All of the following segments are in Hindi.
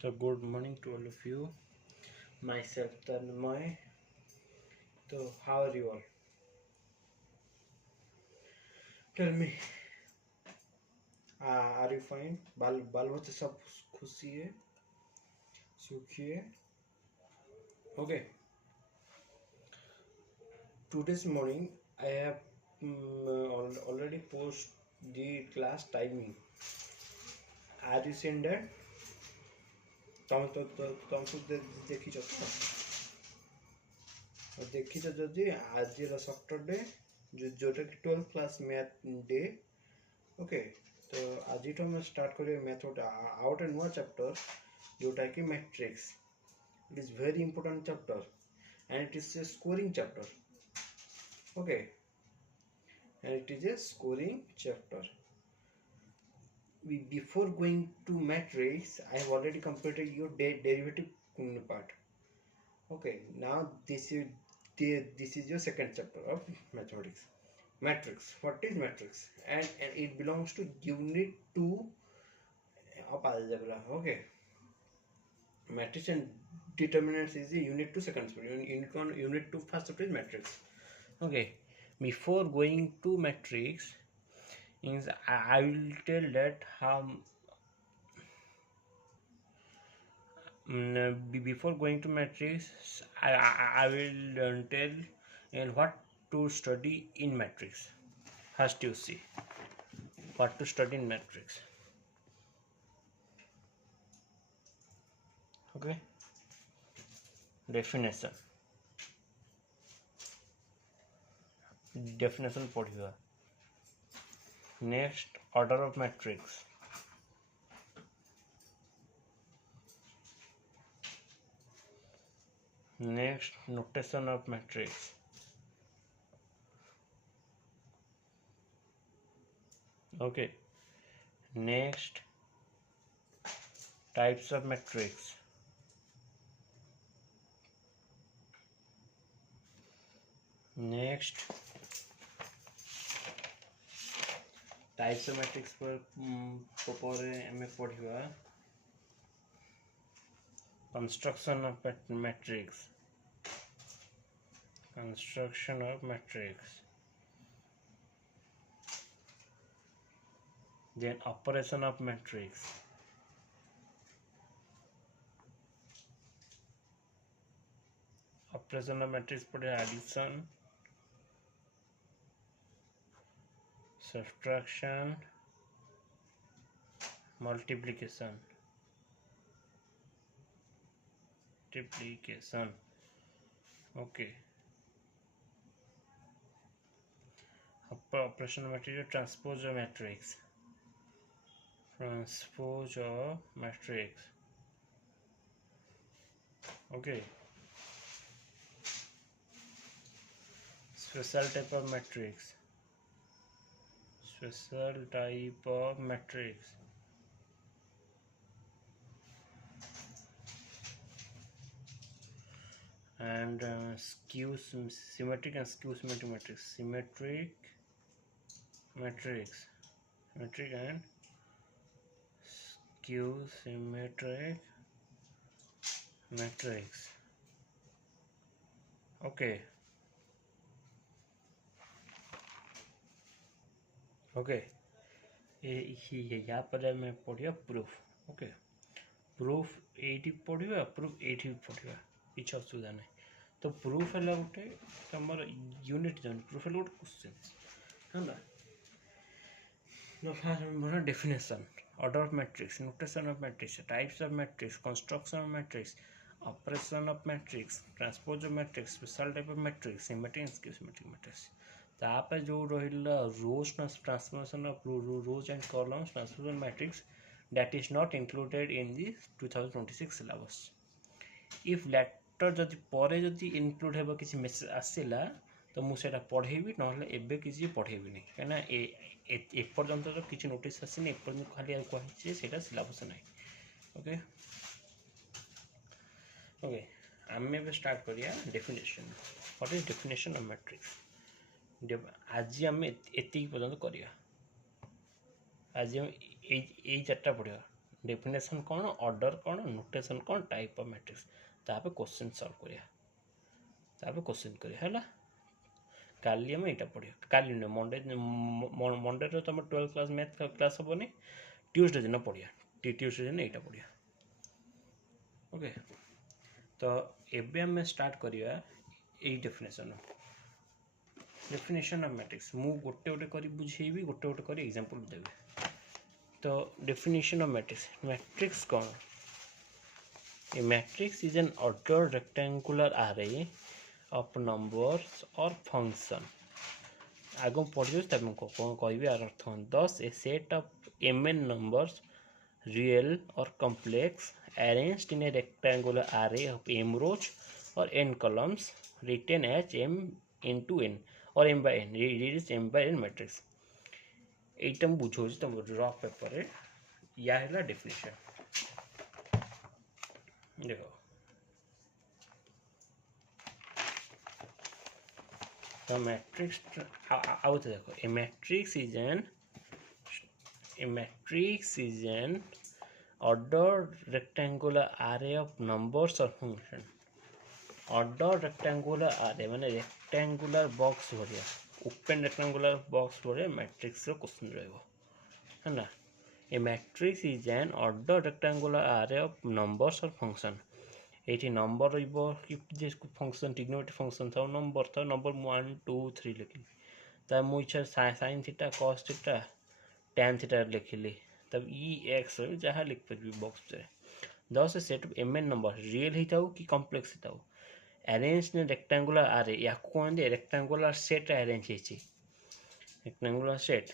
So good morning to all of you. Myself Tanmay. So how are you all? Tell me, are you fine? बाल बच्चे सब खुशी है, सुखी है. Okay. Today's morning I have already post the class timing. Are you seen that? तुम सब देखी तो देखी तो जदि आज सैटरडे जोटा कि 12th class math day. Okay तो आज आम स्टार्ट करें मैथ आउट एंड नुआ चैप्टर जोटा कि matrix. It is very important chapter and it is a scoring chapter. Okay and it is a scoring chapter. Before going to matrix, I have already completed your derivative part. Okay, now this is your second chapter of mathematics. Matrix. What is matrix? And it belongs to unit 2 of algebra. Okay. Matrix and determinants is the unit 2 second chapter. Unit 2 first chapter is matrix. Okay. Before going to matrix, I will tell that how before going to matrix, I will tell and what to study in matrix. First you see what to study in matrix. Okay, definition पढ़िबा. Next, order of matrix. Next, notation of matrix. Okay. Next, types of matrix. Next, types of matrix पर हमें पढ़िबा. Construction of matrix. Construction of matrix. Then operation of matrix. Operation of matrix पढ़े addition, subtraction, multiplication. Okay. Operation of matrix, transpose of matrix. Transpose of matrix. Okay. Special type of matrix. Special type of matrix. And symmetric and skew symmetric matrix. Symmetric matrix. Symmetric and skew symmetric matrix. Okay. Okay. यहाँ पर मैं पढ़िया प्रूफ. ओके, प्रूफ एटी पढ़िया, प्रूफ एटी पढ़िया, किसी असुविधा नहीं. तो प्रूफ है गोटे तुम यूनिट जन प्रूफ है गोटे क्वेश्चन है. Definition, order of matrix, notation of matrix, types of matrix, construction of matrix, operation of matrix, transpose of matrix, special type of matrix, symmetric and skew symmetric matrix. तापर जो रहा rows transformation of rows and columns transformation matrix that is not included in the 2026 syllabus. if later जदि परे जदि include हेबा किसी मेसेज आसिला तो मु सेटा पढ़ेबी, नहले एबे किसी पढ़ेबी नहीं, कहना ए पर्यंत जो किसी नोटिस आसीनी, ए पर्यंत खाली कहि सेटा सिलेबस नहीं. ओके ओके, आमे बे स्टार्ट करिया definition. What is definition of matrix. आज आमे एति पर्यंत करिया. आज हम यही चार्टा पढ़ा. डेफिनेशन कौन, ऑर्डर कौन, नोटेशन कौन, टाइप ऑफ मैट्रिक्स, तापर क्वेश्चन सॉल्व करिया, तापर क्वेश्चन करिया हैला। काली हम एटा पढ़िया, काली न मंडे रो तुम 12 क्लास मैथ क्लास हबनी, ट्यूसडे दिन पढ़िया, ट्यूसडे दिन एटा पढ़िया। ओके, तो एबे हम स्टार्ट करिया एई डेफिनेशन ऑफ मैट्रिक्स। मु गोटे गोटे करी बुझेबी, गोटे गोटे करी एग्जांपल देबे। तो डेफिनेशन ऑफ मैट्रिक्स, मैट्रिक्स कौन? A matrix is an ordered rectangular array of numbers or function. आगम पढ़ियो तब मैं कौन कहबी आर अर्थ। Thus a set of mn numbers, real or complex, arranged in a rectangular array of m rows or n columns, written as m into n or m by n. It is m by n matrix. এইটা বুঝাଉଛି तुम रफ पेपर रे, या है डेफिनेशन। देखो तो मैट्रिक्स आउट देखो, a matrix is an ordered rectangular array of numbers or function। ordered rectangular array माने rectangular box भरिया, open rectangular box भरिया मैट्रिक्स रो क्वेश्चन रहइबो है ना। A matrix is an ordered rectangular array of numbers or function। एटी नंबर रहिबो कि जे फंक्शन ट्रिग्नोमेट्रिक फंक्शन था नंबर 1 2 3 लिखली, तब मु इच्छा sin theta cos theta tan theta लिखली, तब ई एक्स जहाँ लिख पारि बॉक्स रे। 10 set of m n number real हिताउ कि कॉम्प्लेक्स हिताउ, अरेंज इन रेक्टेंगुलर आरे या कोन रेक्टेंगुलर सेट अरेंज हेछि, rectangular set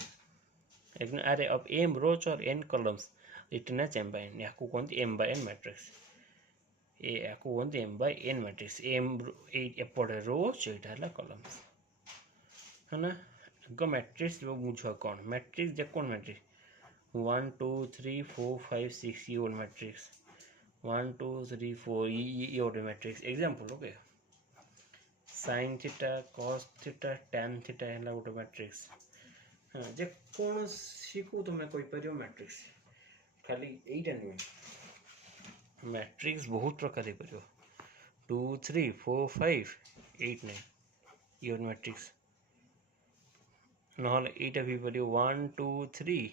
array of m rows और n columns written as m by n, या कोन m by n मैट्रिक्स। ए कहते m by n matrix, m एपटे रोज एटा है कॉलम्स है ना। आगे मैट्रिक्स बुझ कौन, मैट्रिक्स जे कौन मैट्रिक्स 1 2 3 4 5 6 ये गोटे मैट्रिक्स 1 2 3 4 ये गोटे matrix example. Okay, sin theta cos theta tan theta है गोटे मैट्रिक्स। हाँ, जे कौन सी को तुम कहि परियो मैट्रिक्स, खाली एटा नुहे, मैट्रिक्स बहुत प्रकार हो 2 3 4 5 8 9 ये मैट्रिक्स ना एटा भी पड़ो 1 2 3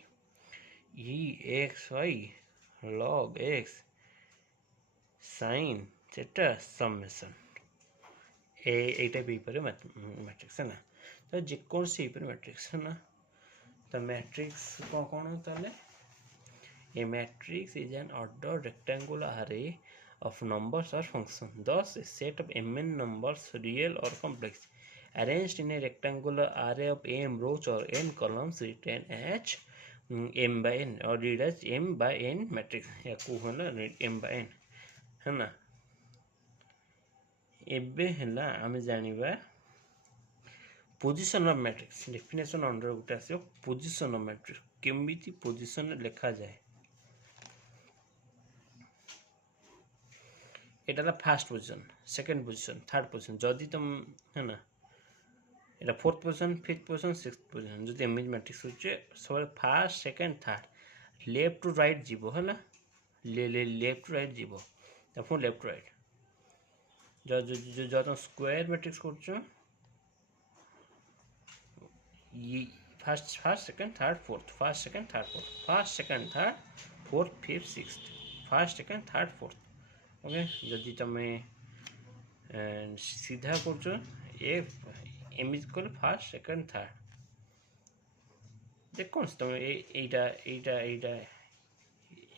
e x y log x sin theta summation एटा भी पड़ो मैट्रिक्स है ना। तो जेकोसी मैट्रिक्स है ना। तो मैट्रिक्स कौन होता है? A matrix is an ordered rectangular array of numbers or functions. Thus, a set of mn numbers, real or complex, arranged in a rectangular array of m rows or n columns, written as m by n or read as m by n matrix। या को ना m by n है ना। एबे हैला आमे जानिबा position of matrix. Definition under गुटा आसे पोजीशन ऑफ मैट्रिक्स, केमिति पोजीशन लिखा जाए। एटा first position, second position, third position, जदि तुम है ना एटा fourth position, fifth position, sixth position, जदि एमएज मैट्रिक्स होचे सब first second third left to right जीवो है ना, लेफ्ट टू राइट जीवो, तब लेफ्ट टू राइट जो तुम स्क्वायर मैट्रिक्स करछो ये first second third fourth, first second third fourth, first second third fourth fifth sixth, first second third fourth. Okay, जदि तुम सीधा कर M is equal first second third, देखो तुम एटा एटा एटा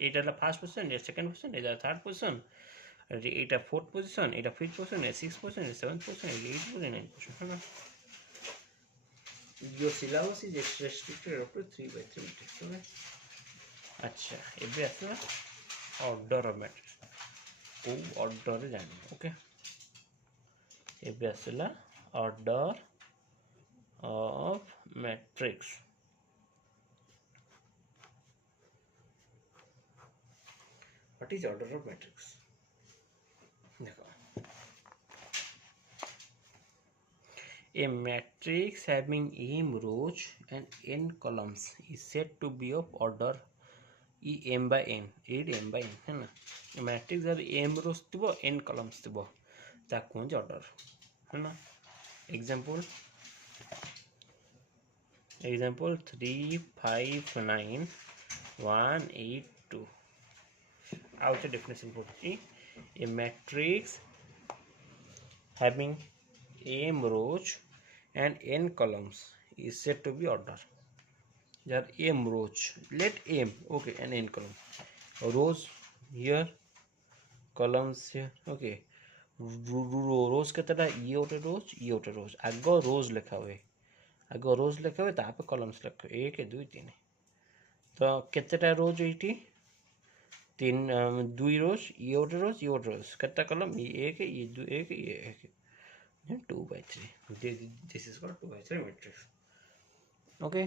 एटा फास्ट पोजिशन, ये सेकेंड पोजिशन, एटा थर्ड पोजिशन, एटा फोर्थ पोजिशन, एटा fifth position, sixth position, seventh position, eight position, nine position है ना। Your syllabus is restricted up to 3x3 matrix। Okay, अच्छा एबे आसला ऑर्डर ऑफ मैट्रिक्स, को ऑर्डर रे जानि। ओके, एबे आसला order of matrix. What is order of matrix? देखो, a matrix having m rows and n columns is said to be of order E M by N ये एम बाय एन है ना मैट्रिक्स जब एम रोज थी एन कलम्स थी ताकू ऑर्डर है ना example 3 5 9 1 8 2 out the definition put a matrix having m rows and n columns is said to be order there m rows let m okay and n column rows here columns here okay rows केतेटा ये ओटे रोज आग रोज लिखा हुए तापर कॉलम्स लिखा हुए 1 2 3 तो केतेटा रोज एटी 3 2 रोज ये ओटे रोज केतेटा कॉलम ये 1 ये 2 1 ये 1 2/3 this is called 2/3 matrix okay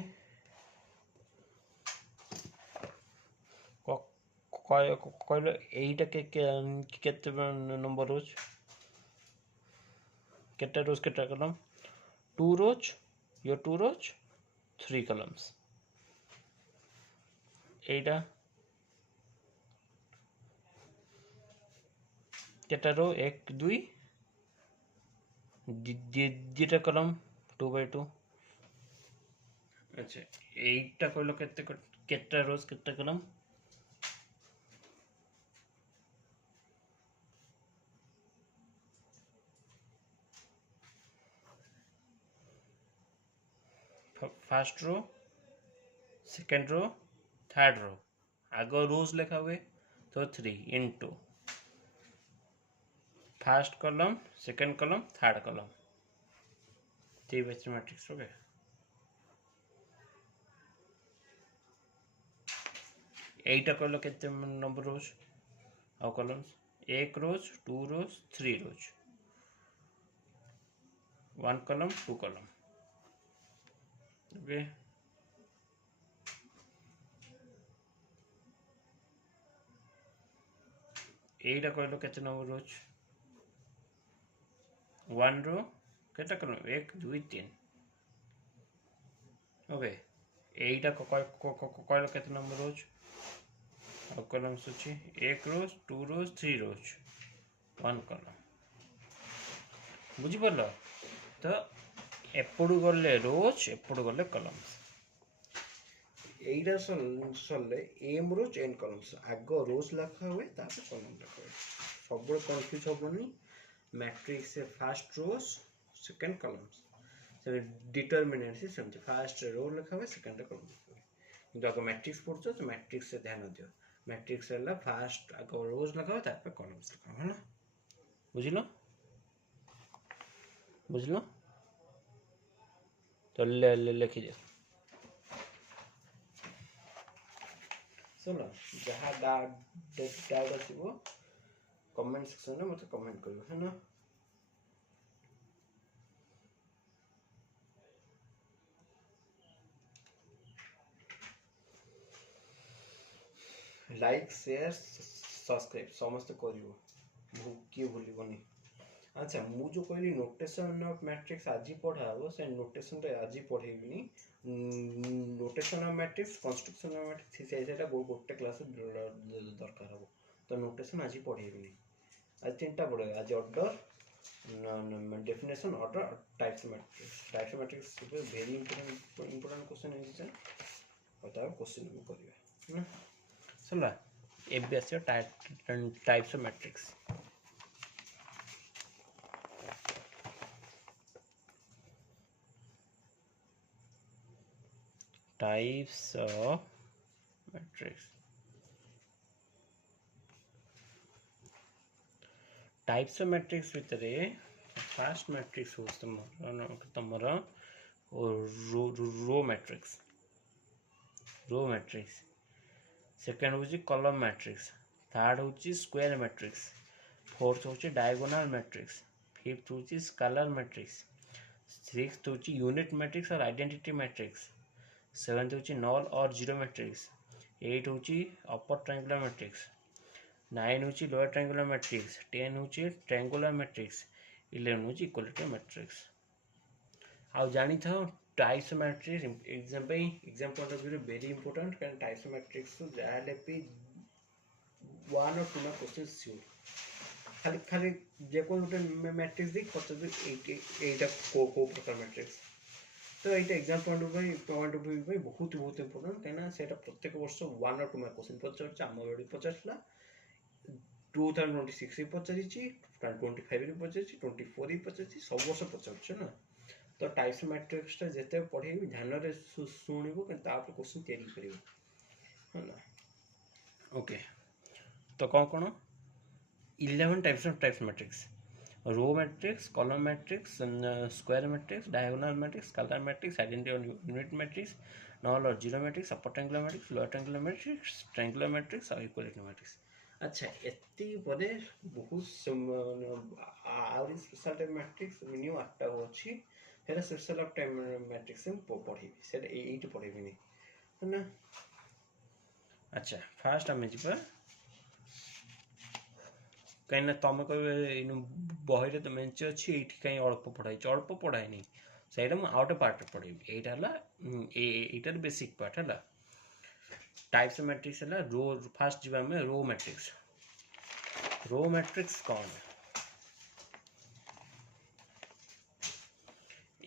कहले एटा केते नंबर रोज केटा रोज केटा column 2 rose your 2 rows 3 columns एटा केटा रो 1 2 दिटा कॉलम 2/2 अच्छा एटा कहलो केटा रोज केटा column first row second row third row आगो रोज लिखा हुए तो 3 into first column second column third column 3/3 matrix हो गया एटा कहलो केते नंबर रोज और columns 1 rows 2 rows 3 rows 1 column 2 column okay एटा कहलो केते नंबर रोज 1 रो केटा कॉलम 1 2 3 ओके एटा कहलो केते नंबर रोज और कॉलम्स अछि 1 रोज 2 रोज 3 रोज 1 कॉलम बुझी पड़लो तो एपड़ू गले रोज एपड़ू गले कॉलम्स एटा सल्ले एम रोज एन कॉलम्स आग रोज लिखा हुए तापर कॉलम लिखा हुए सब कंफ्यूज होबनी मैट्रिक्स फर्स्ट रोज सेकंड कॉलम्स से डिटरमिनेंट से सेमती फर्स्ट रो लिखा हुए सेकंड कॉलम लिखा हुए किंतु आग मैट्रिक्स पढ़छो तो मैट्रिक्स से ध्यान दियो मैट्रिक्स है फर्स्ट आग रोज लिखा हुए तापर कॉलम्स लिखा हुए है ना बुझलो बुझलो तो लिखी दे सुनो जहाँ डाउट आसो कमेंट सेक्शन में मत कमेंट करो है ना लाइक शेयर सब्सक्राइब समस्त करिवो किए भूलिबनी अच्छा मु जो कहली नोटेशन ऑफ मैट्रिक्स आज पढ़ा हो से नोटेशन रे आज पढ़ेबिनी notation of matrix construction of matrix सेटा गोटे क्लास दरकार हो तो नोटेशन आज पढ़ेबिनी आज तीनटा पढ़े आज order definition order types of matrix very important question है सर बता क्वेश्चन में करिवे ना चला एबी आसे types of matrix types of matrix भितर फर्स्ट मैट्रिक्स हो तमरा रो मैट्रिक्स सेकंड होची कॉलम मैट्रिक्स थर्ड होची स्क्वायर मैट्रिक्स फोर्थ होची डायगोनल मैट्रिक्स फिफ्थ होची स्केलर मैट्रिक्स सिक्स्थ होची यूनिट मैट्रिक्स और आइडेंटिटी मैट्रिक्स सेवेंथ होची नल और जीरो मैट्रिक्स 8 होची अपर ट्रायंगुलर मैट्रिक्स 9 होची लोअर ट्रायंगुलर मैट्रिक्स 10 होची ट्रायंगुलर मैट्रिक्स 11 होची इक्वलिटी मैट्रिक्स आ जानी था types of matrix exam point of view very important कारण टाइप्स ऑफ मैट्रिक्स जाले पे 1 और 2 ना क्वेश्चन सियोर खाली खाली जे को गोटे मैट्रिक्स देख पचार एटा को प्रकार मैट्रिक्स तो ये एग्जाम पॉइंट ऑफ व्यू बहुत बहुत इंपोर्टेंट कहीं से प्रत्येक वर्ष 1 और 2 मार्क क्वेश्चन पचार आम बेड़ी पचार 2026 पचारि 2025 पचारि 24 पचारि सब वर्ष पचार ना तो टाइप्स मैट्रिक्स जिते पढ़े ध्यान रे शुणव क्वेश्चन तैयारी कर ओके तो कौन कौन 11 types matrix row matrix column matrix square matrix diagonal matrix scalar matrix identity और यूनिट मैट्रिक्स नल और zero matrix upper triangular matrix lower triangular matrix triangular matrix और इक्वालिटी मैट्रिक्स अच्छा एति परे बहुत आउरी स्पेशल टाइप मैट्रिक्स मिनिमम 8टा अछि हेरा स्पेशल ऑफ टाइम मैट्रिक्स हम पढ़ी सेटा एइट पढ़ेबिनी है ना अच्छा फास्ट आमे जिबा कहीं तुम कह बही तो मेचे अच्छी ये कहीं अल्प पढ़ाई से आउटे पार्ट पढ़ेबी यहाँ बेसिक पार्ट है टाइप्स ऑफ मैट्रिक्स है रो फास्ट जी आम रो मैट्रिक्स कौन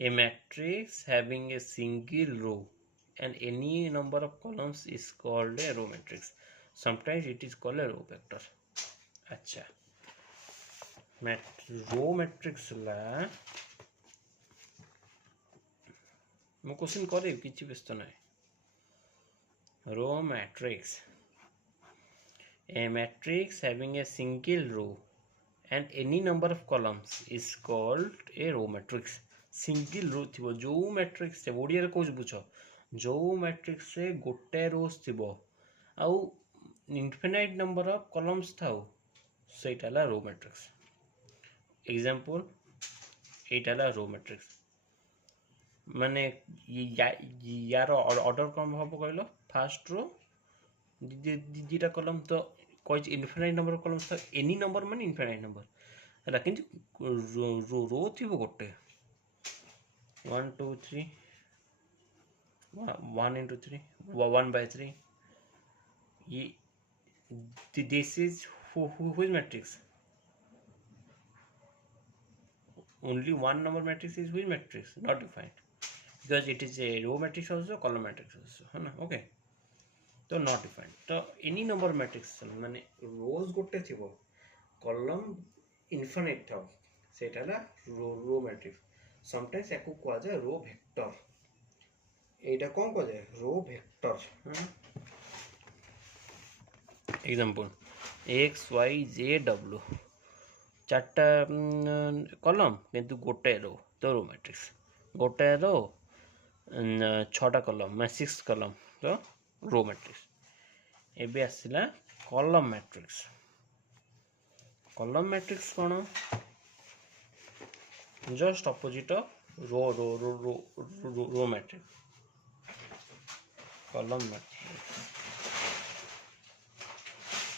a matrix having a single row and any number of columns is called a row matrix sometimes it is called a row vector अच्छा रो मैट्रिक्स ला मु क्वेश्चन करे किछि व्यस्त नै row matrix a matrix having a single row and any number of columns is called a row matrix single row थिबो जो मैट्रिक्स से ओडिया रे कोज बुझो जो मैट्रिक्स से गोटे रोज थिबो आउ इनफिनाइट नंबर ऑफ कॉलम्स थाउ सेटा रो मैट्रिक्स एग्जाम्पल यहाँ रो मैट्रिक्स माने यार ऑर्डर कौन हम कहल फास्ट रो दीटा कलम तो कही इनफिनाइट नंबर कलम्स था एनी नंबर माने इनफिनाइट नंबर है कि रो थी गोटे 1 2 3 1 into 3 1 by 3 ये this is who is matrix only one number matrix is which matrix not defined because it is a row matrix also column matrix also है ना okay तो not defined तो any number matrix माने rows गोटे थिबो column infinite था सेटा ला row matrix sometimes याको कहा जाए row vector एटा कौन कहा जाए row vector example x y z w चार्टा कलम किंतु गोटे रो तो रो मैट्रिक्स गोटे रो 6टा कलम मैं 6 कलम तो रो मैट्रिक्स एबे आसिला कलम मैट्रिक्स कौन जस्ट अपोजिट रो रो रो रो रो रो मैट्रिक्स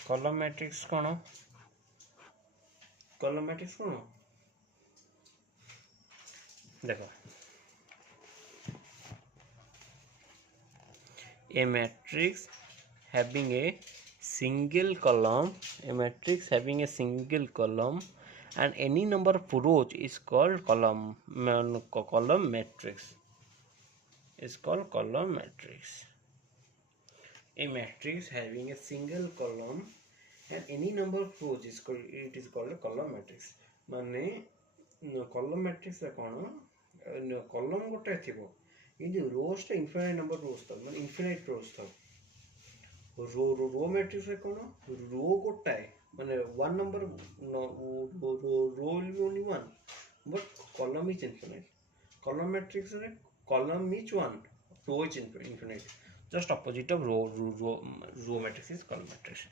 कलम मैट्रिक्स कौन कलम मैट्रिक्स कौन देखो a matrix having a single column and any number of rows is called column matrix a matrix having a single column and any number of rows is called a column matrix माने column matrix रे कोन column गोटे थिबो ये जो rows टा infinite number rows था माने infinite rows था रो मैट्रिक्स रे कोन रो गोटा है माने one number row will be only one but column is infinite column matrix रे column is one row is infinite just opposite of row matrix is column matrix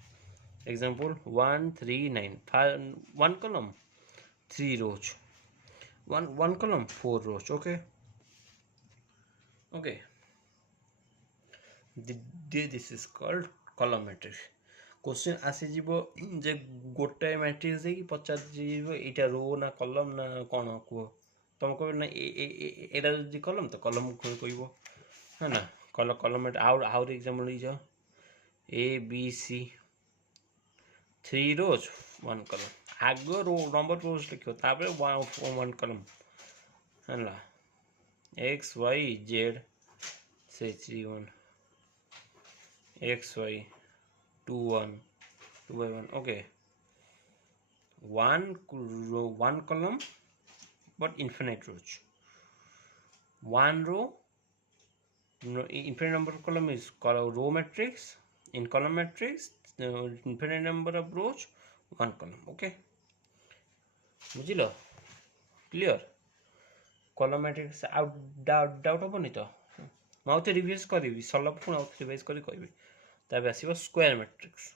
example 1 3 9 one column 3 rows one column 4 rows okay this is called column matrix question आसी जीवो जे गोटे मैट्रिक्स दे कि पचार जीवो एटा रो ना कॉलम ना कोन को तुम कह ना एटा जो कलम तो कलम कह है ना कलम आउट एग्जाम्पल लीजिए A B C 3 rows 1 column आग रो नंबर रोज लिखो तापर 1 column है एक्स वाई जेड से 3 1 x Y 2 1 2 by 1 okay one column but infinite rows one row infinite number of column is called row matrix in column matrix infinite number of rows one column okay बुझिल क्लियर column matrix आउट डाउट हेनी तो मुझे रिवाइज करी सरल पुणी रिवाइज करी कहबी तब आसो स्क्वायर मैट्रिक्स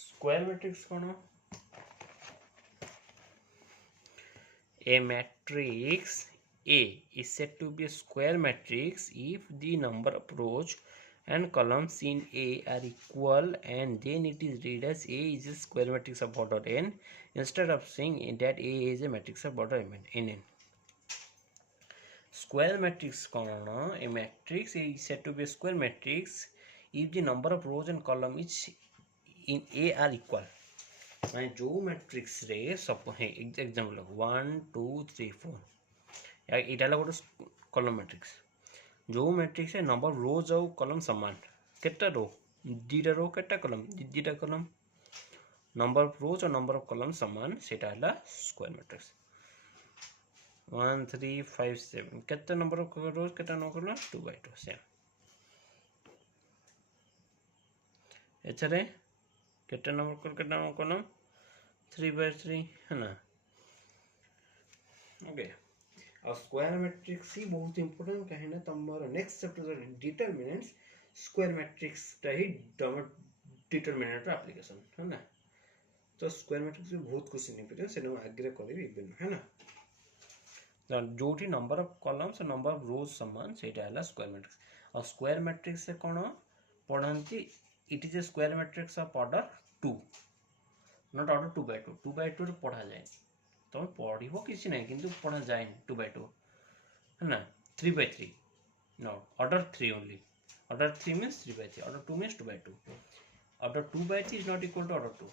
स्क्वायर मैट्रिक्स कौन A matrix A is said to be a square matrix if the number of rows and columns in A are equal, and then it is read as A is a square matrix of order n instead of saying that A is a matrix of order n. Square matrix a matrix is said to be a square matrix if the number of rows and columns in A are equal. मैं जो मैट्रिक्स रे सब है एग्जांपल 1 2 3 4 एटा गोटे कलम मैट्रिक्स जो मैट्रिक्स है नंबर रोज और कलम समान केटा रो दीटा रो केटा कलम दीटा कलम नंबर ऑफ रोज और नंबर ऑफ कलम समान सेटा हला स्क्वायर मैट्रिक्स 1 3 5 7 केटा नंबर ऑफ रोज केटा नंबर कलम 2 by 2 सेम एचरे केटा नंबर कलम 3 by 3 है ना ओके और स्क्वायर मैट्रिक्स ही बहुत इंपोर्टेंट कहीं ना तुम्हारा next chapter determinants square matrix टा ही डिटरमिनेंट एप्लीकेशन है ना तो स्क्वायर मैट्रिक्स भी बहुत क्वेश्चन नहीं पड़े से आगे करेंगे इवन है ना जो number of columns number of रोज समान सेटा है स्क्वायर मैट्रिक्स और स्क्वायर मैट्रिक्स से कौन पढ़ाती it is a square matrix of order 2 not order 2 by 2 2 by 2 पढ़ा जाए तुम पढ़ किसी ना कि पढ़ा जाए 2 by 2 है ना 3 by 3 not order 3 only order 3 means 3 by 3 order 2 means 2 by 2 order 2 by 3 is not equal to order 2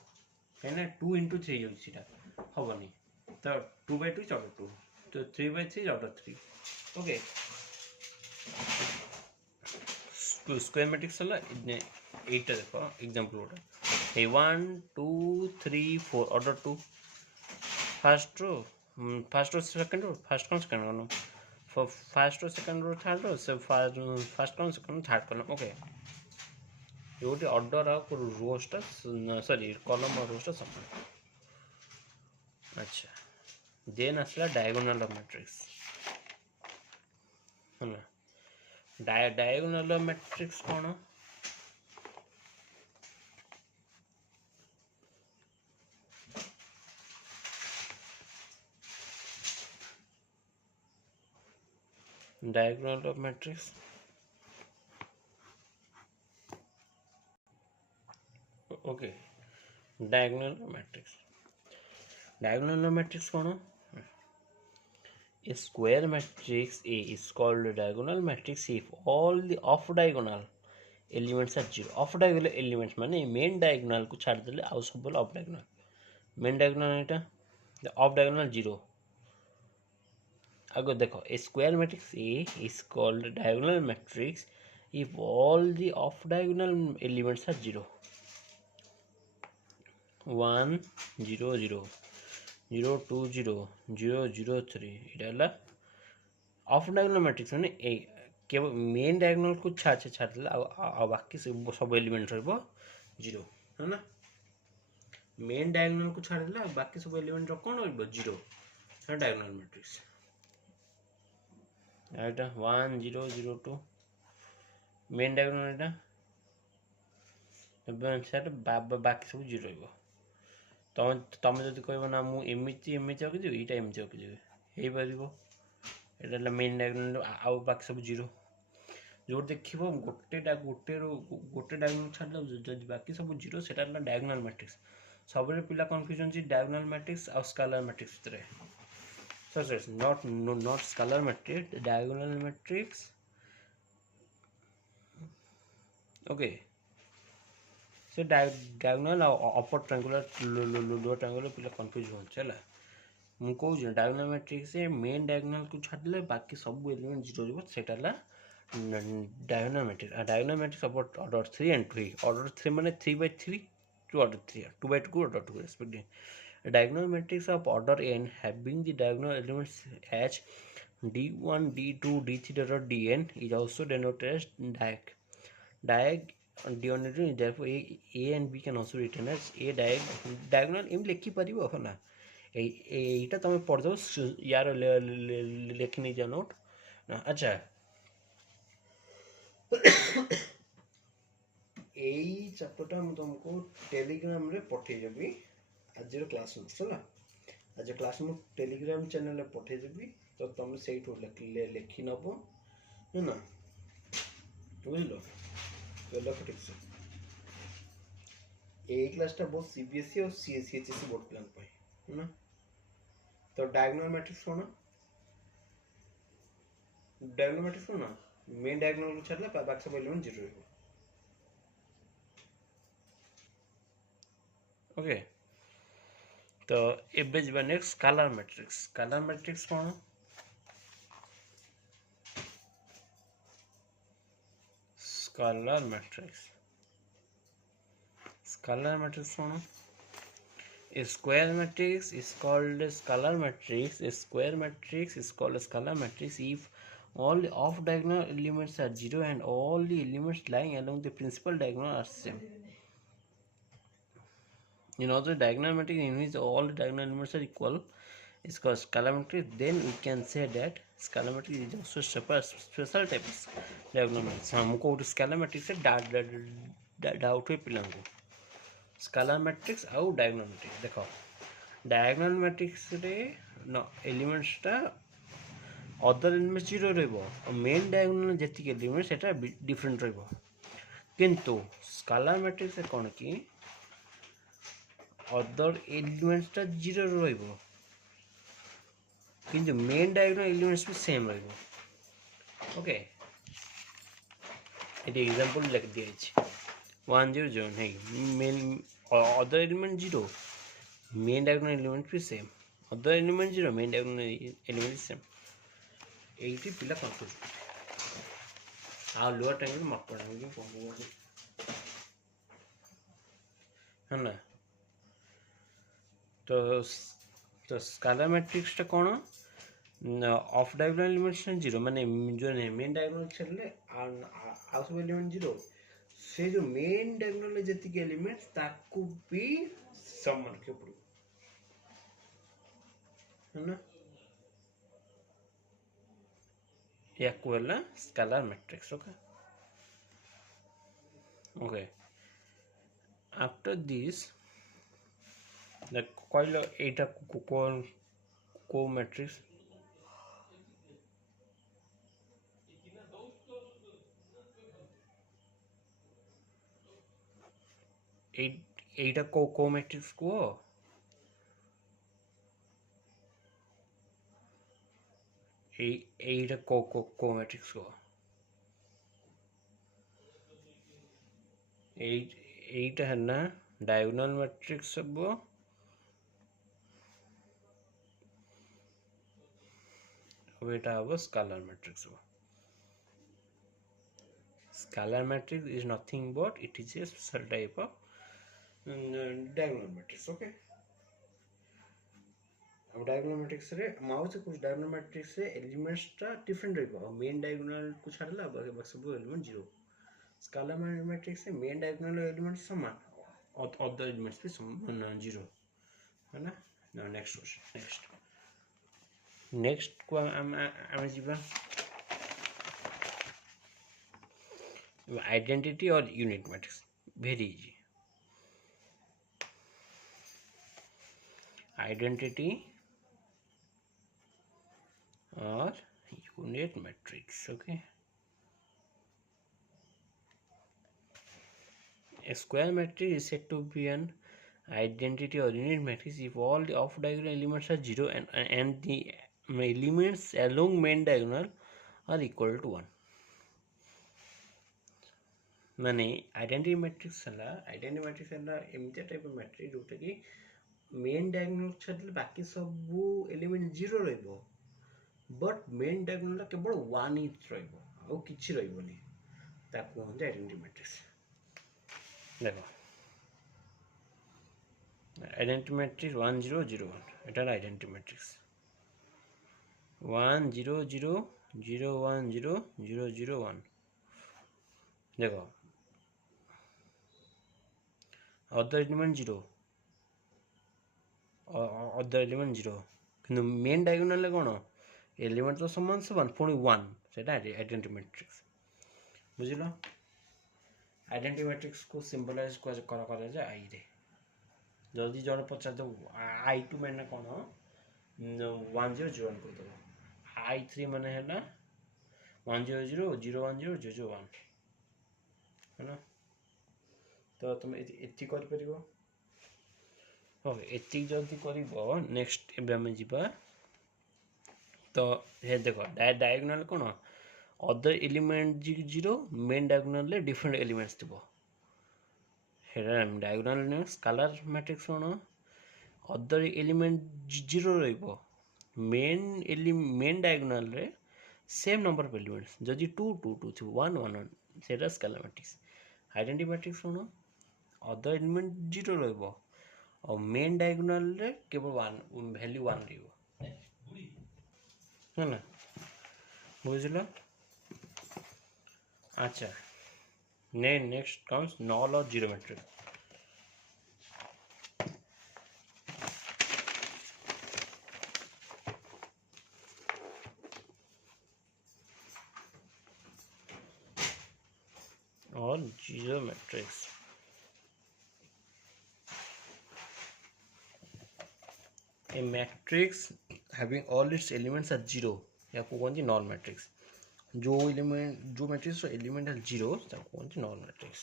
कहीं 2 into 3 जो सीटा हेनी तो 2 by 2 इज ऑर्डर 2 तो 3 by 3 is order 3 okay square matrix है एटा देखो एग्जांपल गोटे 1 2 3 4 order 2 first row second row first column second column first row second row third row से first column second third column okay जोटी ऑर्डर और रोस्टा सॉरी कॉलम और रोस्टा समान अच्छा देन आसला डायगोनल ऑफ मैट्रिक्स है ना डायगोनल ऑफ मैट्रिक्स कौन diagonal of matrix okay diagonal of matrix कौन a square matrix A is called a diagonal matrix if all the off diagonal elements are zero off diagonal elements माने main diagonal को छाड़ देले आउ सब off diagonal main diagonal एटा off diagonal zero आगे देखो a square matrix A is called a diagonal matrix if all the off diagonal elements are 0 1 0 0 0 2 0 0 0 3 এটা হলো off diagonal matrix মানে এই কেবল মেন diagonal को छाड़ देला आ बाकी सब एलिमेंट रहबो 0 है ना मेन diagonal को छाड़ देला बाकी सब एलिमेंट रो कोन रहबो 0 है diagonal matrix এটা 1 0 0 2 মেন ডায়াগোনাল এটা এবং সেটা বাকি সব 0 হইব তুমি যদি কইব না মু এমিতি আকি এইটা এমিতি আকি যাবে হেই পারিব এটা হলো মেন ডায়াগোনাল আউ বাকি সব 0 जो देखिब गोटे डायगोनाल छाड़ যদি বাকি सब 0 সেটা হলো ডায়াগোনাল ম্যাট্রিক্স सबरे पिला कंफ्यूजन जी डायगोनल मैट्रिक्स और स्केलर मैट्रिक्स भितर sir not scalar matrix diagonal matrix okay से diagonal upper triangular lower triangular पिला कंफ्यूज होन्छ हैला मु कहूँ डायगोनल मैट्रिक्स मेन डायगोनल को छाड़देले बाकी सब एलिमेंट जीरो रहबो सेटा ला diagonal matrix about order 3 and 2 order 3 माने 3 by 3 to order 3 2 by 2 order 2 respectively. A diagonal matrix of order n having the diagonal elements as d1 d2 d3 order dn is also denoted as diagonal. Therefore a and b can also written as a diagonal M लिखि परिबो हो ना एटा तमे पढ़ दो यार लिखि नै जा नोट ना अच्छा এই চ্যাপ্ଟরটা আমি তোমাকে টেলিগ্রামে পঠাইদেবি আজর ক্লাস নোটস হল আজ ক্লাস নোট টেলিগ্রাম চ্যানেলে পঠাইদেবি তো তুমি সেইটু লেখি নব না বুঝল লক্ষ ঠিক আছে এই ক্লাসটা বহুত সিবিএসই और सीएचएसई बोर्ड प्लान पाई है ना तो डायगोनल मैट्रिक्स कोन ना मेन डायगोनल को छाड़ले बाकी सब एलिमेंट जीरो रहबो ओके तो एबे जबा next scalar matrix cone scalar matrix cone A square matrix is called a scalar matrix. A square matrix is called a scalar matrix if all off diagonal elements are zero and all the elements lying along the principal diagonal are same. In other diagonal matrix in which all the diagonal elements are equal is called scalar matrix. Then we can say that scalar matrix is also a special type of diagonal matrix. हमको scalar matrix से डाउट हुए पिलांगो स्केलर मैट्रिक्स आउ डायगोनल मैट्रिक्स देखो डायगोनल मैट्रिक्स रे न एलिमेंट्स ता अदर एलिमेंट्स जीरो रहबो और मेन डायगोनल जेति एलिमेंट सेटा डिफरेंट रहबो किंतु स्केलर मैट्रिक्स कोन की अदर एलिमेंट्स ता जीरो रहबो किंतु मेन डायगोनल एलिमेंट्स भी सेम रहबो ओके एटी एग्जांपल लिख दिया अछि 1 0 0 नहीं main other element 0 main diagonal element भी same other element 0 main diagonal element is same 80 पिला कंफ्यूज आ लोअर ट्रायंगल मत पढ़ाएंगे है ना तो स्केलर मैट्रिक्स टा कोन ऑफ डायगोनल एलिमेंट्स 0 माने जो मेन डायगोनल छले आ सब एलिमेंट 0 से जो मेन डायगोनल जेति के एलिमेंट्स ताकू भी समान के पड़ो है ना या Cola scalar matrix okay after this the coil एटा को मैट्रिक्स এইটা কো ম্যাট্রিক্স কো এইটা কো ম্যাট্রিক্স কো এইটা है ना डायगोनल मैट्रिक्स सब अब এটা হবে scalar matrix scalar matrix is nothing but it is a special type of diagonal matrix okay अब डायगोनल मैट्रिक्स रे माउस से कुछ डायगोनल मैट्रिक्स रे एलिमेंट्स ता डिफरेंट रहबो मेन डायगोनल को छाड़ला बाकी सब एलिमेंट जीरो स्केलर मैट्रिक्स से मेन डायगोनल एलिमेंट समान अदर एलिमेंट्स भी समान जीरो है ना नाउ नेक्स्ट क्वेश्चन नेक्स्ट को हम जीवा आइडेंटिटी और unit matrix very easy identity or unit matrix okay a square matrix is said to be an Identity or unit matrix if all the off diagonal elements are 0 and the elements along main diagonal are equal to 1. माने आइडेंटिटी मैट्रिक्स है एमती टाइप मैट्रिक्स जोटा कि मेन डायगोनल छाड़िले बाकी सब एलिमेंट 0 रहइबो बट मेन डायगोनल केवल 1 ही रहइबो आ किछि रहइबोनी ताको कहते आइडेंटिटी मैट्रिक्स देखो आइडेंटिटी मैट्रिक्स 1 0 0 1 एटार आइडेंटिटी मैट्रिक्स 1 0 0 0 1 0 0 0 1 देखो अदर एलिमेंट 0 अदर एलिमेंट 0 किंतु मेन डायगोनल कोन एलिमेंट तो समान समान पुणी 1 सेटा आइडेंटिटी मैट्रिक्स बुझिलो आइडेंटिटी मैट्रिक्स को सिंबलाइज करा जाए आई रे जल्दी जन पचार दो आई टू मैंने कौन 1 0 0 1 कर दो आई थ्री मैंने है ना 1 0 0 0 1 0 0 1 है ना तो तुम एति कर परिबो ओके एति जल्दी करिबो नेक्स्ट एबे हम जिबा तो हे देखो डायगोनल कोन अदर एलिमेंट 0 मेन डायगोनल ले डिफरेंट एलिमेंट्स थिबो हेरा डायगोनल ने स्केलर मैट्रिक्स कोन अदर एलिमेंट 0 रहइबो मेन डायगोनल रे सेम नंबर ऑफ एलिमेंट्स जदि 2 2 2 थी 1 1 1 सेटा स्केलर मैट्रिक्स आइडेंटिटी मैट्रिक्स कोन अदर एलिमेंट 0 रहइबो और मेन डायगोनल रे केवल 1 वैल्यू 1 रहइबो है ना बुझलो अच्छा नेक्स्ट कम्स नल और जीरो मैट्रिक्स और zero matrix a matrix having all its elements are 0 या को कौन सी नॉन मैट्रिक्स जो एलिमेंट जो मैट्रिक्स रो एलिमेंट है 0 ताको कौन सी non matrix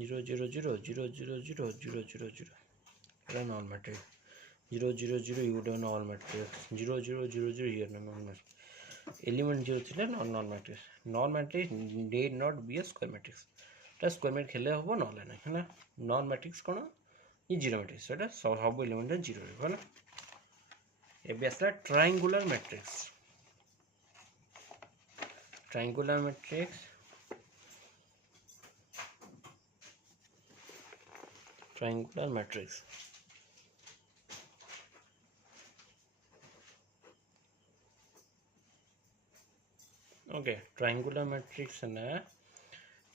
0 0 0 0 0 0 0 0 0 Etah non matrix 0 0 0 you don't non matrix 0 0 0 0 ये नॉन मैट्रिक्स एलिमेंट 0 थिले non matrix need not be a square matrix ता स्क्वायर मैट्रिक्स खेले होबो नॉन है ना नॉन मैट्रिक्स कोन ये जीरो मैट्रिक्स सेटा सब एलिमेंट 0 रहबो ना एबे आसला triangular matrix triangular matrix okay triangular matrix na